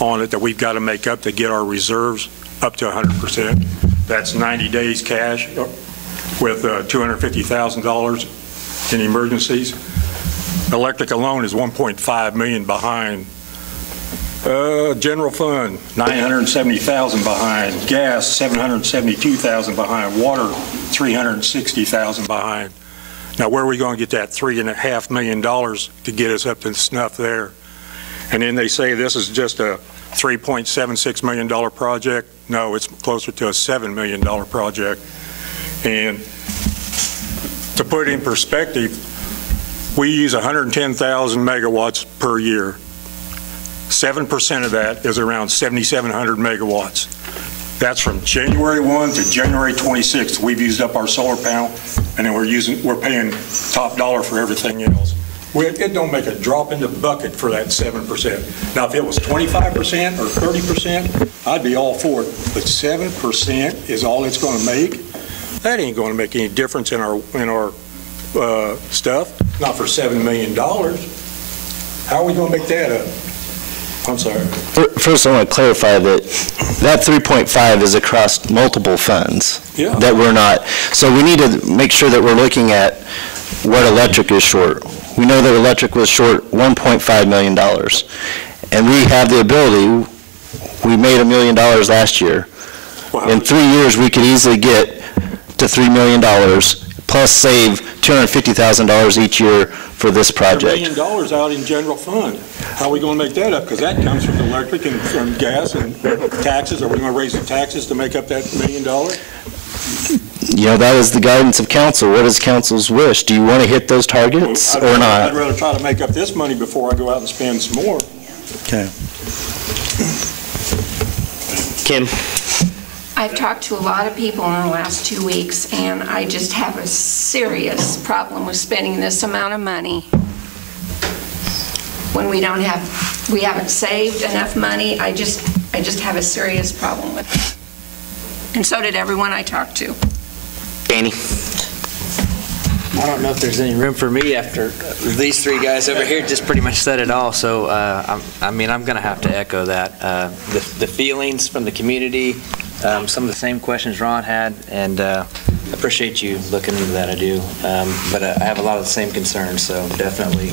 on it that we've got to make up to get our reserves up to 100%? That's 90 days cash with $250,000 in emergencies. Electric alone is 1.5 million behind. General fund, 970,000 behind. Gas, 772,000 behind. Water, 360,000 behind. Now, where are we going to get that $3.5 million to get us up to snuff there? And then they say this is just a $3.76 million project. No, it's closer to a $7 million project. And to put it in perspective, we use 110,000 megawatts per year. 7% of that is around 7,700 megawatts. That's from January 1 to January 26th. We've used up our solar panel, and then we're paying top dollar for everything else. It don't make a drop in the bucket for that 7%. Now, if it was 25% or 30%, I'd be all for it. But 7% is all it's going to make. That ain't going to make any difference in our stuff. Not for $7 million. How are we going to make that up? I'm sorry. First, I want to clarify that 3.5 is across multiple funds. Yeah. That we're not. So we need to make sure that we're looking at what electric is short. We know that electric was short $1.5 million. And we have the ability, we made $1 million last year. Wow. In 3 years, we could easily get to $3 million, plus save $250,000 each year for this project. $1 million out in general fund. How are we going to make that up? Because that comes from electric and from gas and taxes. Are we going to raise the taxes to make up that $1 million? You know, that is the guidance of council. What is council's wish? Do you want to hit those targets or not? I'd rather try to make up this money before I go out and spend some more. Okay. Kim? I've talked to a lot of people in the last 2 weeks, and I just have a serious problem with spending this amount of money when we haven't saved enough money. I just have a serious problem with it. And so did everyone I talked to. Danny? I don't know if there's any room for me after these three guys over here just pretty much said it all. So, I'm going to have to echo that. The feelings from the community, some of the same questions Ron had, and appreciate you looking into that, I do. But I have a lot of the same concerns, so definitely,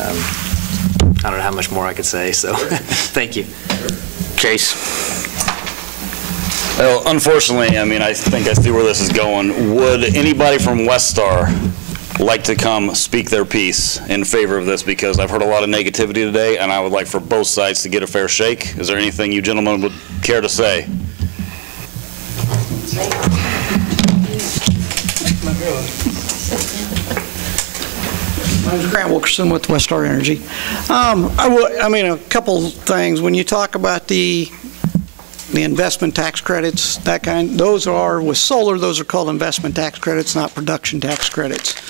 I don't know how much more I could say, so thank you. Chase? Well, unfortunately, I think I see where this is going. Would anybody from Westar like to come speak their piece in favor of this? Because I've heard a lot of negativity today, and I would like for both sides to get a fair shake. Is there anything you gentlemen would care to say? My name is Grant Wilkerson with Westar Energy. A couple things. When you talk about the investment tax credits, those are, with solar, those are called investment tax credits, not production tax credits.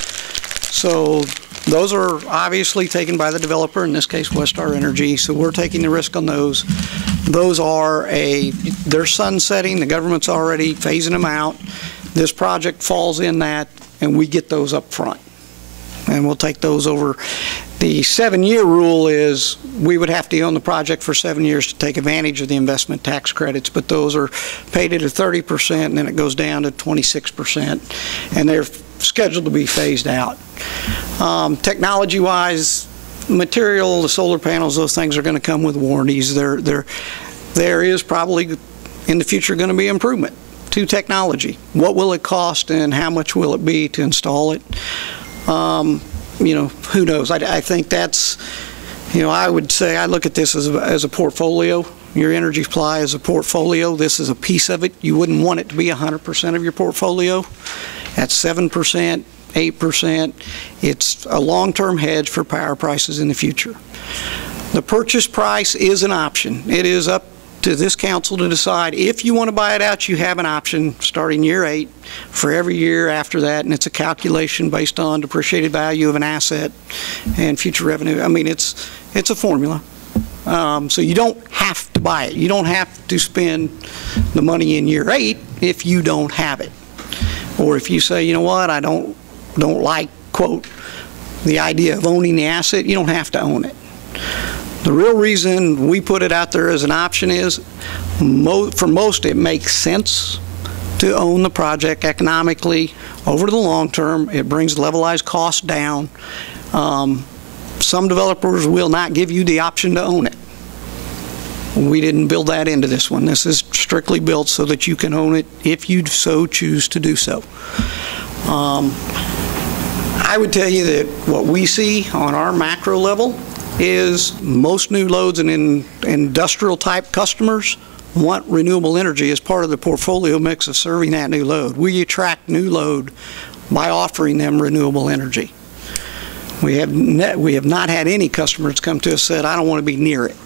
So those are obviously taken by the developer, in this case Westar Energy, so we're taking the risk on those. Those are they're sunsetting, the government's already phasing them out. This project falls in that, and we get those up front. And we'll take those over. The 7-year rule is we would have to own the project for 7 years to take advantage of the investment tax credits, but those are paid at a 30%, and then it goes down to 26%, and they're scheduled to be phased out. Technology-wise, material, the solar panels, those things are going to come with warranties. There is probably in the future going to be improvement to technology. What will it cost and how much will it be to install it? Who knows? I think that's, I would say I look at this as a portfolio. Your energy supply is a portfolio. This is a piece of it. You wouldn't want it to be 100% of your portfolio. At 7%, 8%, it's a long-term hedge for power prices in the future. The purchase price is an option. It is up to this council to decide. If you want to buy it out, you have an option starting year 8 for every year after that, and it's a calculation based on depreciated value of an asset and future revenue. I mean, it's a formula. So you don't have to buy it. You don't have to spend the money in year 8 if you don't have it. Or if you say, you know what, I don't like, quote, the idea of owning the asset, you don't have to own it. The real reason we put it out there as an option is, for most, it makes sense to own the project economically over the long term. It brings levelized costs down. Some developers will not give you the option to own it. We didn't build that into this one. This is strictly built so that you can own it if you so choose to do so. I would tell you that what we see on our macro level is most new loads and industrial type customers want renewable energy as part of the portfolio mix of serving that new load. We attract new load by offering them renewable energy. We have not had any customers come to us said, I don't want to be near it.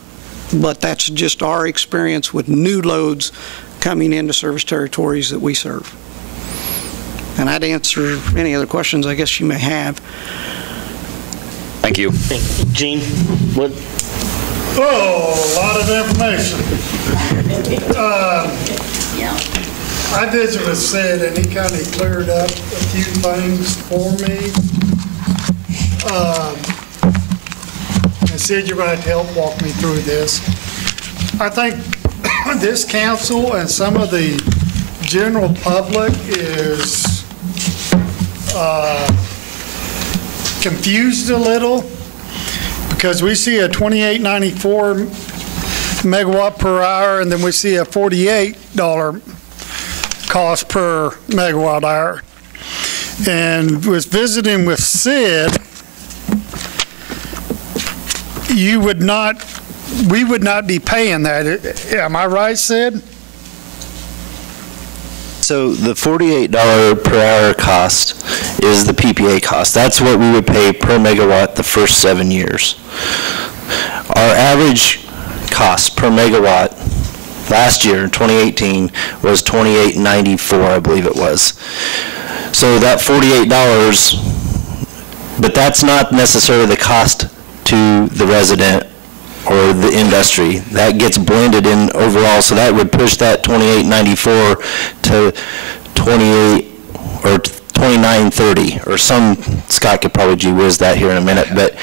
But that's just our experience with new loads coming into service territories that we serve. And I'd answer any other questions I guess you may have. Thank you. Gene, what? Oh, a lot of information. I visited with Sid, and he kind of cleared up a few things for me. And Sid, you're going to have to help walk me through this. I think this council and some of the general public is confused a little because we see a 28.94 megawatt per hour, and then we see a $48 cost per megawatt hour. And was visiting with Sid, we would not be paying that. Am I right, Sid? So the $48 per hour cost is the PPA cost. That's what we would pay per megawatt the first 7 years. Our average cost per megawatt last year, in 2018, was $28.94, I believe it was. So that $48, but that's not necessarily the cost to the resident or the industry. That gets blended in overall, so that would push that $28.94 to $28 or $29.30, or some, Scott could probably gee whiz that here in a minute, but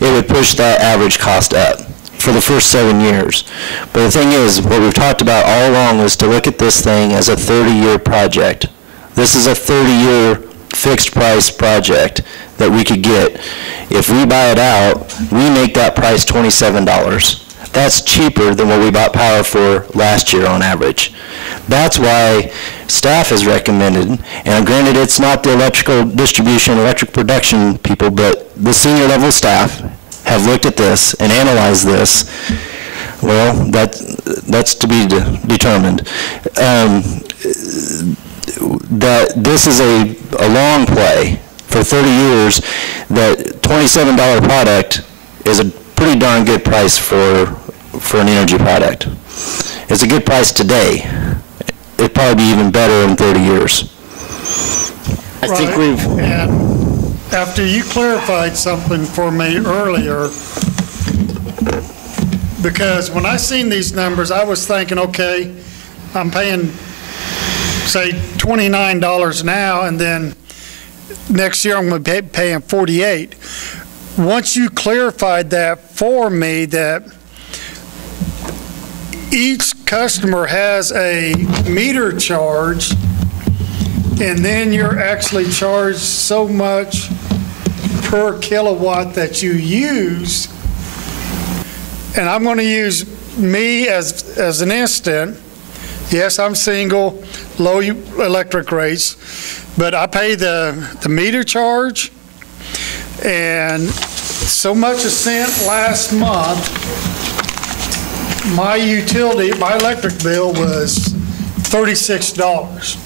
it would push that average cost up for the first 7 years. But the thing is, what we've talked about all along was to look at this thing as a 30-year project. This is a 30-year fixed price project that we could get. If we buy it out, we make that price $27. That's cheaper than what we bought power for last year on average. That's why staff has recommended, and granted it's not the electrical distribution, electric production people, but the senior level staff have looked at this and analyzed this. Well, that's to be determined. That this is a long play for 30 years. That $27 product is a pretty darn good price for an energy product. It's a good price today. It'd probably be even better in 30 years. I think we've... And after you clarified something for me earlier, because when I seen these numbers, I was thinking, okay, I'm paying, say, $29 now, and then next year I'm going to be paying 48. Once you clarified that for me, that each customer has a meter charge, and then you're actually charged so much per kilowatt that you use. And I'm going to use me as an instant. Yes, I'm single, low electric rates, but I pay the meter charge, and so much a cent last month. My electric bill was $36,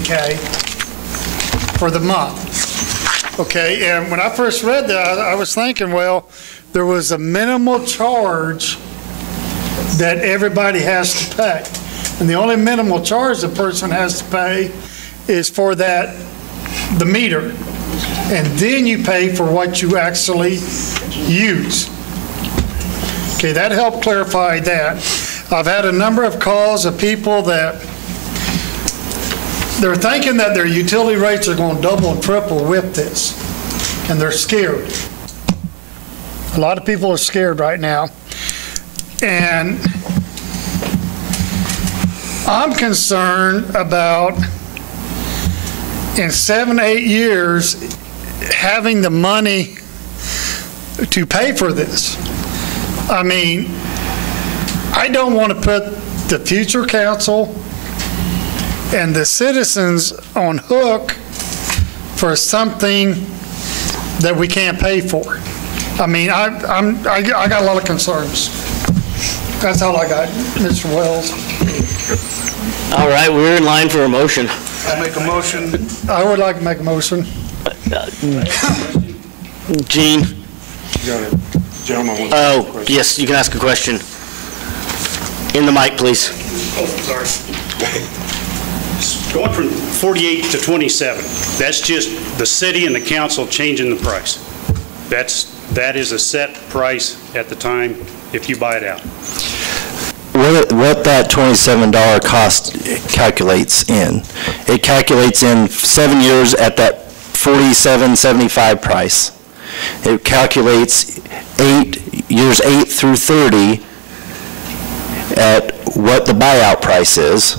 okay, for the month. Okay, and when I first read that, I was thinking, well, there was a minimal charge that everybody has to pay. And the only minimal charge the person has to pay is for the meter. And then you pay for what you actually use. Okay, that helped clarify that. I've had a number of calls of people that they're thinking that their utility rates are going to double and triple with this, and they're scared. A lot of people are scared right now. And I'm concerned about, in 7, 8 years, having the money to pay for this. I mean, I don't want to put the future council and the citizens on hook for something that we can't pay for. I mean, I got a lot of concerns. That's all I got, Mr. Wells. All right, we're in line for a motion. I make a motion. I would like to make a motion. Gene? Gentleman wants Oh, yes, you can ask a question. In the mic, please. Oh, sorry. Going from 48 to 27, that's just the city and the council changing the price. That is a set price at the time if you buy it out. What that $27 cost calculates in, it calculates in 7 years at that $47.75 price. It calculates years 8 through 30 at what the buyout price is,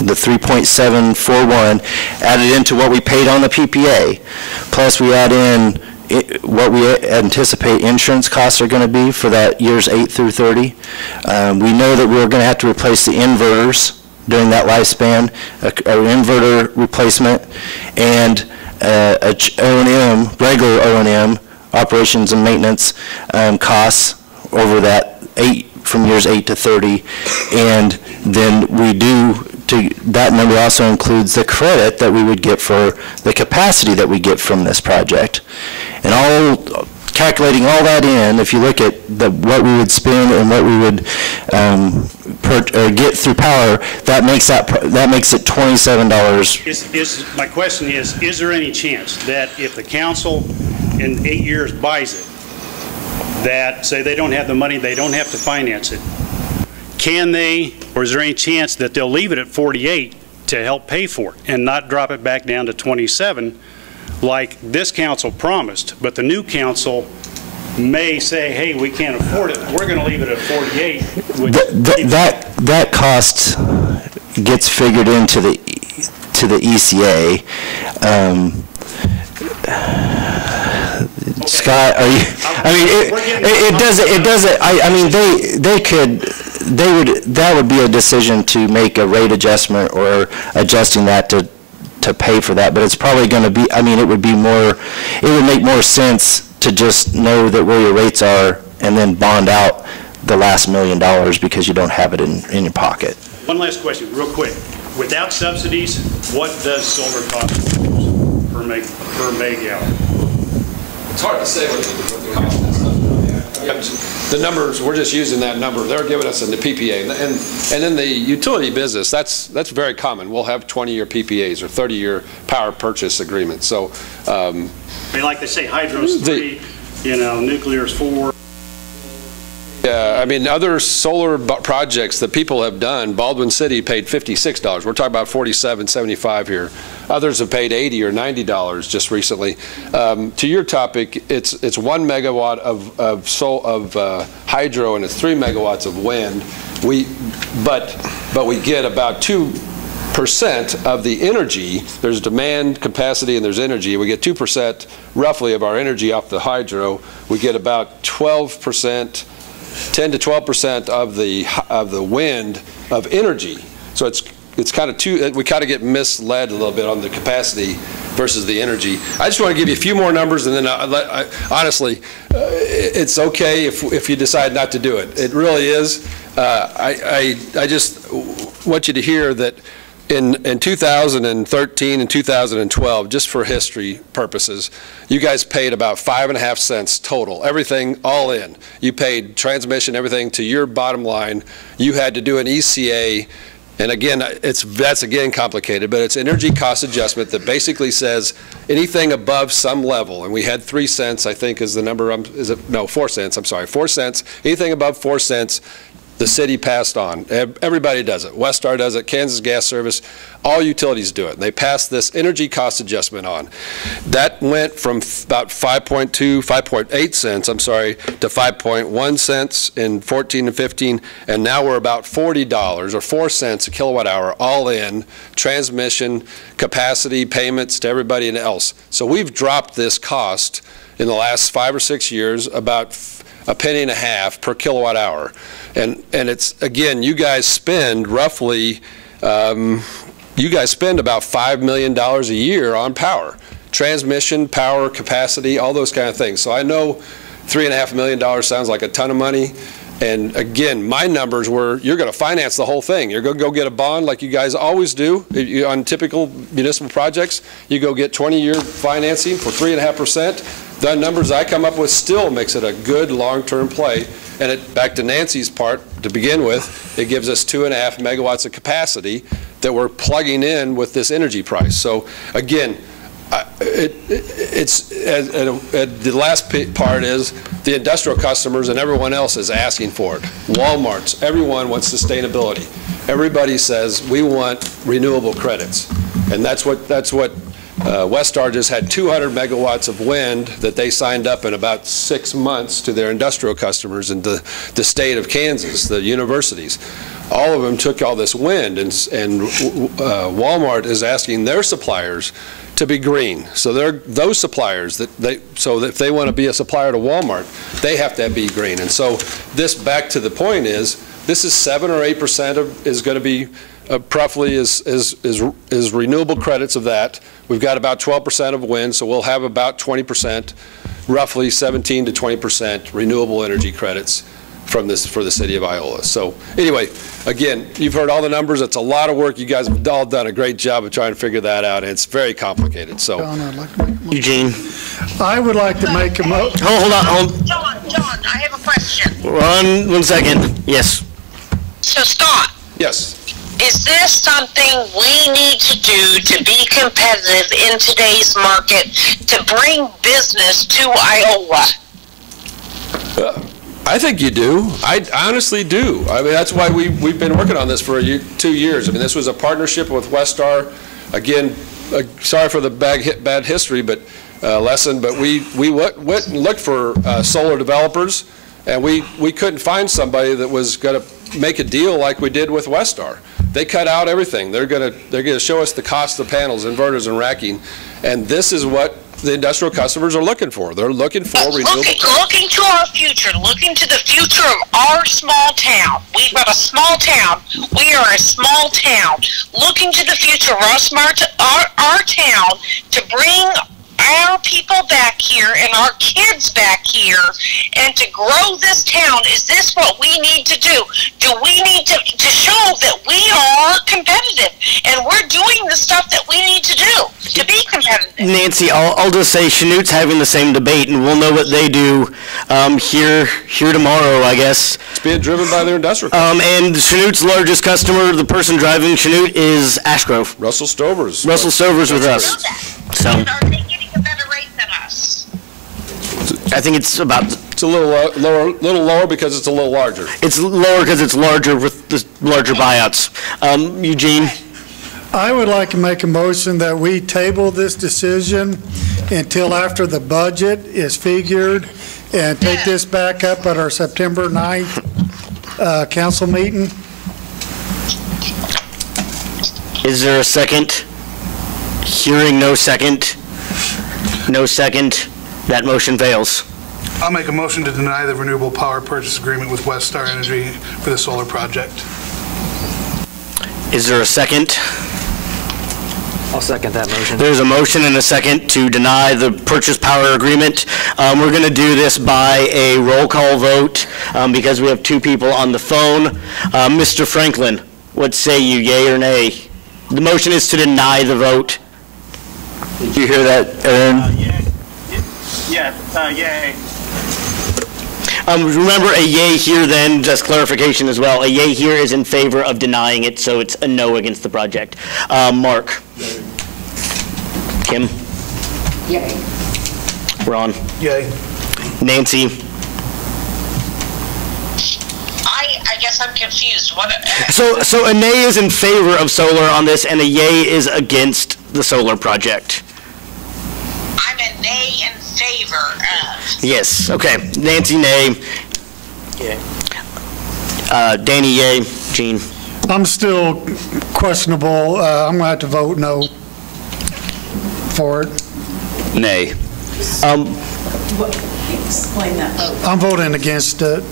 the 3.741, added into what we paid on the PPA, plus we add in what we anticipate insurance costs are going to be for that years 8 through 30. We know that we're going to have to replace the inverters during that lifespan, an inverter replacement, and O&M, regular O&M, operations and maintenance costs over that from years 8 to 30. And then that number also includes the credit that we would get for the capacity that we get from this project. And calculating all that in, if you look at what we would spend and what we would get through power, that makes it $27. My question is there any chance that if the council in 8 years buys it, that say they don't have the money, they don't have to finance it, can they, or is there any chance that they'll leave it at 48 to help pay for it and not drop it back down to 27 like this council promised, but the new council may say, hey, we can't afford it, we're going to leave it at 48. That cost gets figured into the ECA. Scott, are you? I mean, it doesn't. I mean, that would be a decision to make a rate adjustment or adjusting that to pay for that. But it's probably going to be. I mean, it would make more sense to just know that where your rates are and then bond out the last $1 million because you don't have it in your pocket. One last question, real quick. Without subsidies, what does solar cost per megawatt? It's hard to say what the cost is. The numbers, we're just using that number. They're giving us in the PPA. And in the utility business, that's very common. We'll have 20-year PPAs or 30-year power purchase agreements. So, I mean, like they say, hydro's 3, nuclear's 4. Yeah, I mean, other solar projects that people have done, Baldwin City paid $56. We're talking about $47.75 here. Others have paid $80 or $90 just recently. To your topic, it's 1 megawatt of hydro and it's 3 megawatts of wind. But we get about 2% of the energy. There's demand, capacity, and there's energy. We get 2% roughly of our energy off the hydro. We get about 12%, 10 to 12% of the wind of energy. So it's kind of we kind of get misled a little bit on the capacity versus the energy. I just want to give you a few more numbers, and then honestly, it's okay if you decide not to do it. It really is. I just want you to hear that in 2013 and 2012, just for history purposes, you guys paid about 5.5 cents total, everything all in. You paid transmission, everything to your bottom line. You had to do an ECA. And again, that's again complicated, but it's energy cost adjustment that basically says anything above some level, and we had 3 cents, I think is the number, 4 cents, I'm sorry, 4 cents. Anything above 4 cents, the city passed on. Everybody does it. Westar does it, Kansas Gas Service, all utilities do it. They passed this energy cost adjustment on. That went from about 5.8 cents, I'm sorry, to 5.1 cents in 14 and 15, and now we're about $40 or 4 cents a kilowatt hour all in, transmission, capacity, payments to everybody else. So we've dropped this cost in the last 5 or 6 years about $0.015 per kilowatt hour. And it's, again, you guys spend roughly, you guys spend about $5 million a year on power. Transmission, power, capacity, all those kind of things. So I know $3.5 million sounds like a ton of money. And again, my numbers were, you're going to finance the whole thing. You're going to go get a bond like you guys always do on typical municipal projects. You go get 20-year financing for 3.5%. The numbers I come up with still makes it a good long-term play. And back to Nancy's part, to begin with, it gives us 2.5 megawatts of capacity that we're plugging in with this energy price. So again, the last part is the industrial customers and everyone else is asking for it. Walmart's, everyone wants sustainability. Everybody says we want renewable credits, and that's what Westar just had 200 megawatts of wind that they signed up in about 6 months to their industrial customers in the state of Kansas, the universities. All of them took all this wind, and Walmart is asking their suppliers to be green. So those suppliers so that if they want to be a supplier to Walmart, they have to be green. And so this, back to the point, is this is 7 or 8% is going to be roughly is renewable credits of that. We've got about 12% of wind, so we'll have about 20%, roughly 17 to 20% renewable energy credits from this for the city of Iola. So anyway, again, you've heard all the numbers. It's a lot of work. You guys have all done a great job of trying to figure that out, and it's very complicated. So, John, I'd like to make Eugene, I would like to make a hold on. John, I have a question. One second. Yes. So Scott. Yes. Is this something we need to do to be competitive in today's market to bring business to Iola? I think you do. I honestly do. I mean, that's why we've been working on this for 2 years. I mean, this was a partnership with Westar. Again, sorry for the bad history, but lesson. But we went and looked for solar developers, and we couldn't find somebody that was going to make a deal like we did with Westar. They cut out everything. They're going to show us the cost of panels, inverters, and racking, and this is what the industrial customers are looking for. They're looking for renewable. Looking to our future, looking to the future of our small town. We've got a small town. We are a small town. Looking to the future of our town to bring our people back here and our kids back here and to grow this town. Is this what we need to do? Do we need to show that we are competitive and we're doing the stuff that we need to do to be competitive? Nancy, I'll just say Chanute's having the same debate, and we'll know what they do here tomorrow, I guess. It's being driven by their industrial and Chanute's largest customer, the person driving Chanute, is Ashgrove. Russell Stover's. Russell Stover's with us. So. Are they getting a better rate than us? I think it's about It's a little lower because it's a little larger. It's lower because it's larger with the larger buyouts. Eugene? I would like to make a motion that we table this decision until after the budget is figured and take this back up at our September 9th council meeting. Is there a second? Hearing no second. No second. That motion fails. I'll make a motion to deny the renewable power purchase agreement with West Star Energy for the solar project. Is there a second? I'll second that motion. There's a motion and a second to deny the purchase power agreement. We're going to do this by a roll call vote because we have two people on the phone. Mr. Franklin, what say you, yay or nay? The motion is to deny the vote. Did you hear that, Aaron? Yay. Remember, a yay here then, just clarification as well. A yay here is in favor of denying it, so it's a no against the project. Mark? Yay. Kim? Yay. Ron? Yay. Nancy? I guess I'm confused. What? So a nay is in favor of solar on this, and a yay is against the solar project. I'm a nay in favor of. Yes, okay. Nancy, nay. Yay. Danny, yay. Gene? I'm still questionable. I'm going to have to vote no for it. Nay. Explain that vote. I'm voting against it.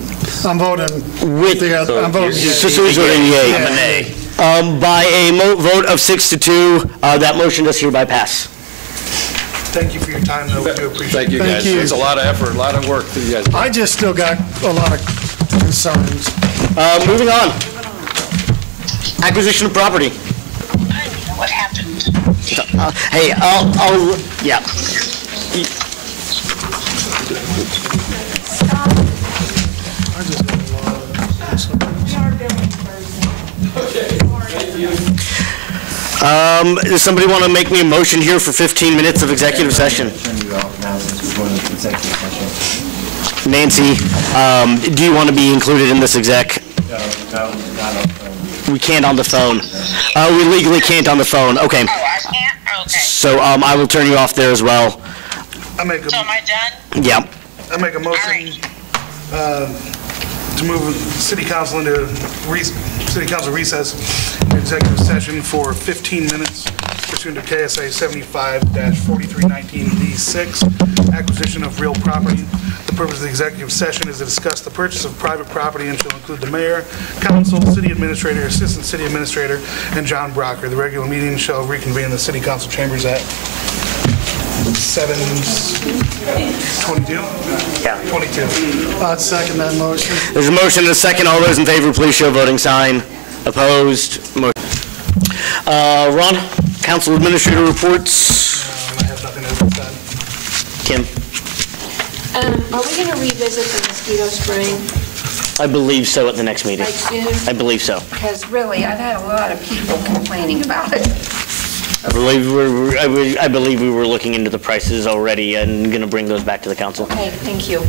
I'm voting with the other. I'm voting against it. So he's voting yay. Yeah. I'm a nay. By a vote of 6-2, that motion does hereby pass. Thank you for your time, though. We do appreciate it. Thank you, guys. It's a lot of effort, a lot of work for you guys. I just still got a lot of concerns. Moving on. Acquisition of property. I don't know what happened. Hey, I'll, yeah. Does somebody want to make me a motion here for 15 minutes of executive session? Nancy, do you want to be included in this exec? We can't on the phone. We legally can't on the phone. Okay. Oh, I can't? Okay. So I will turn you off there as well. So am I done? Yeah. I make a motion to move city council into city council recess in executive session for 15 minutes pursuant to KSA 75-4319D6, acquisition of real property. The purpose of the executive session is to discuss the purchase of private property and shall include the mayor, council, city administrator, assistant city administrator, and John Brocker. The regular meeting shall reconvene in the city council chambers at 7:22? Yeah. 22. I'd second that motion. There's a motion and a second. All those in favor, please show voting sign. Opposed? Ron, council administrator reports. I have nothing else to say. Kim? Are we going to revisit the mosquito spraying? I believe so at the next meeting. Like soon? I believe so. Because really, I've had a lot of people complaining about it. I believe we were looking into the prices already and going to bring those back to the council. Okay, thank you.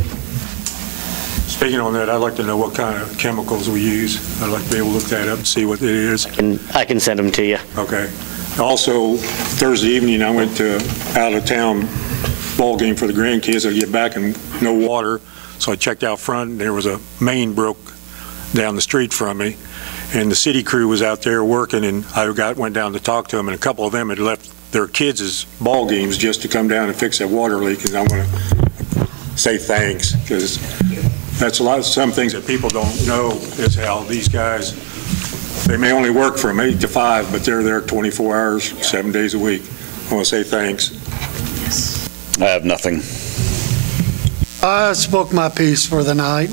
Speaking on that, I'd like to know what kind of chemicals we use. I'd like to be able to look that up and see what it is. I can send them to you. Okay. Also, Thursday evening, I went to out-of-town ball game for the grandkids. I get back and no water, so I checked out front, and there was a main broke down the street from me. And the city crew was out there working, and I went down to talk to them, and a couple of them had left their kids' ball games just to come down and fix that water leak, and I want to say thanks, because that's some things that people don't know is how these guys, they may only work from 8 to 5, but they're there 24 hours, 7 days a week. I want to say thanks. I have nothing. I spoke my piece for the night.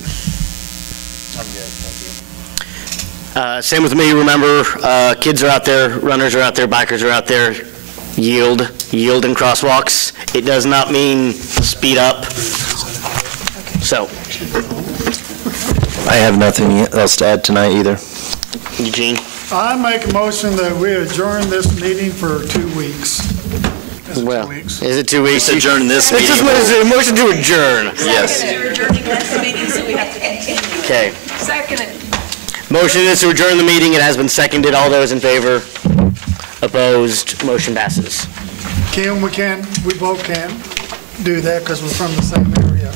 Same with me. Remember, kids are out there, runners are out there, bikers are out there. Yield in crosswalks. It does not mean speed up. So. I have nothing else to add tonight either. Eugene? I make a motion that we adjourn this meeting for 2 weeks Well, is it 2 weeks? Let's adjourn this It's just meeting. a motion to adjourn. Yes. We're adjourning next meeting, so we have to continue. Okay. Seconded. Motion is to adjourn the meeting. It has been seconded. All those in favor? Opposed? Motion passes. Kim, we both can't do that because we're from the same area.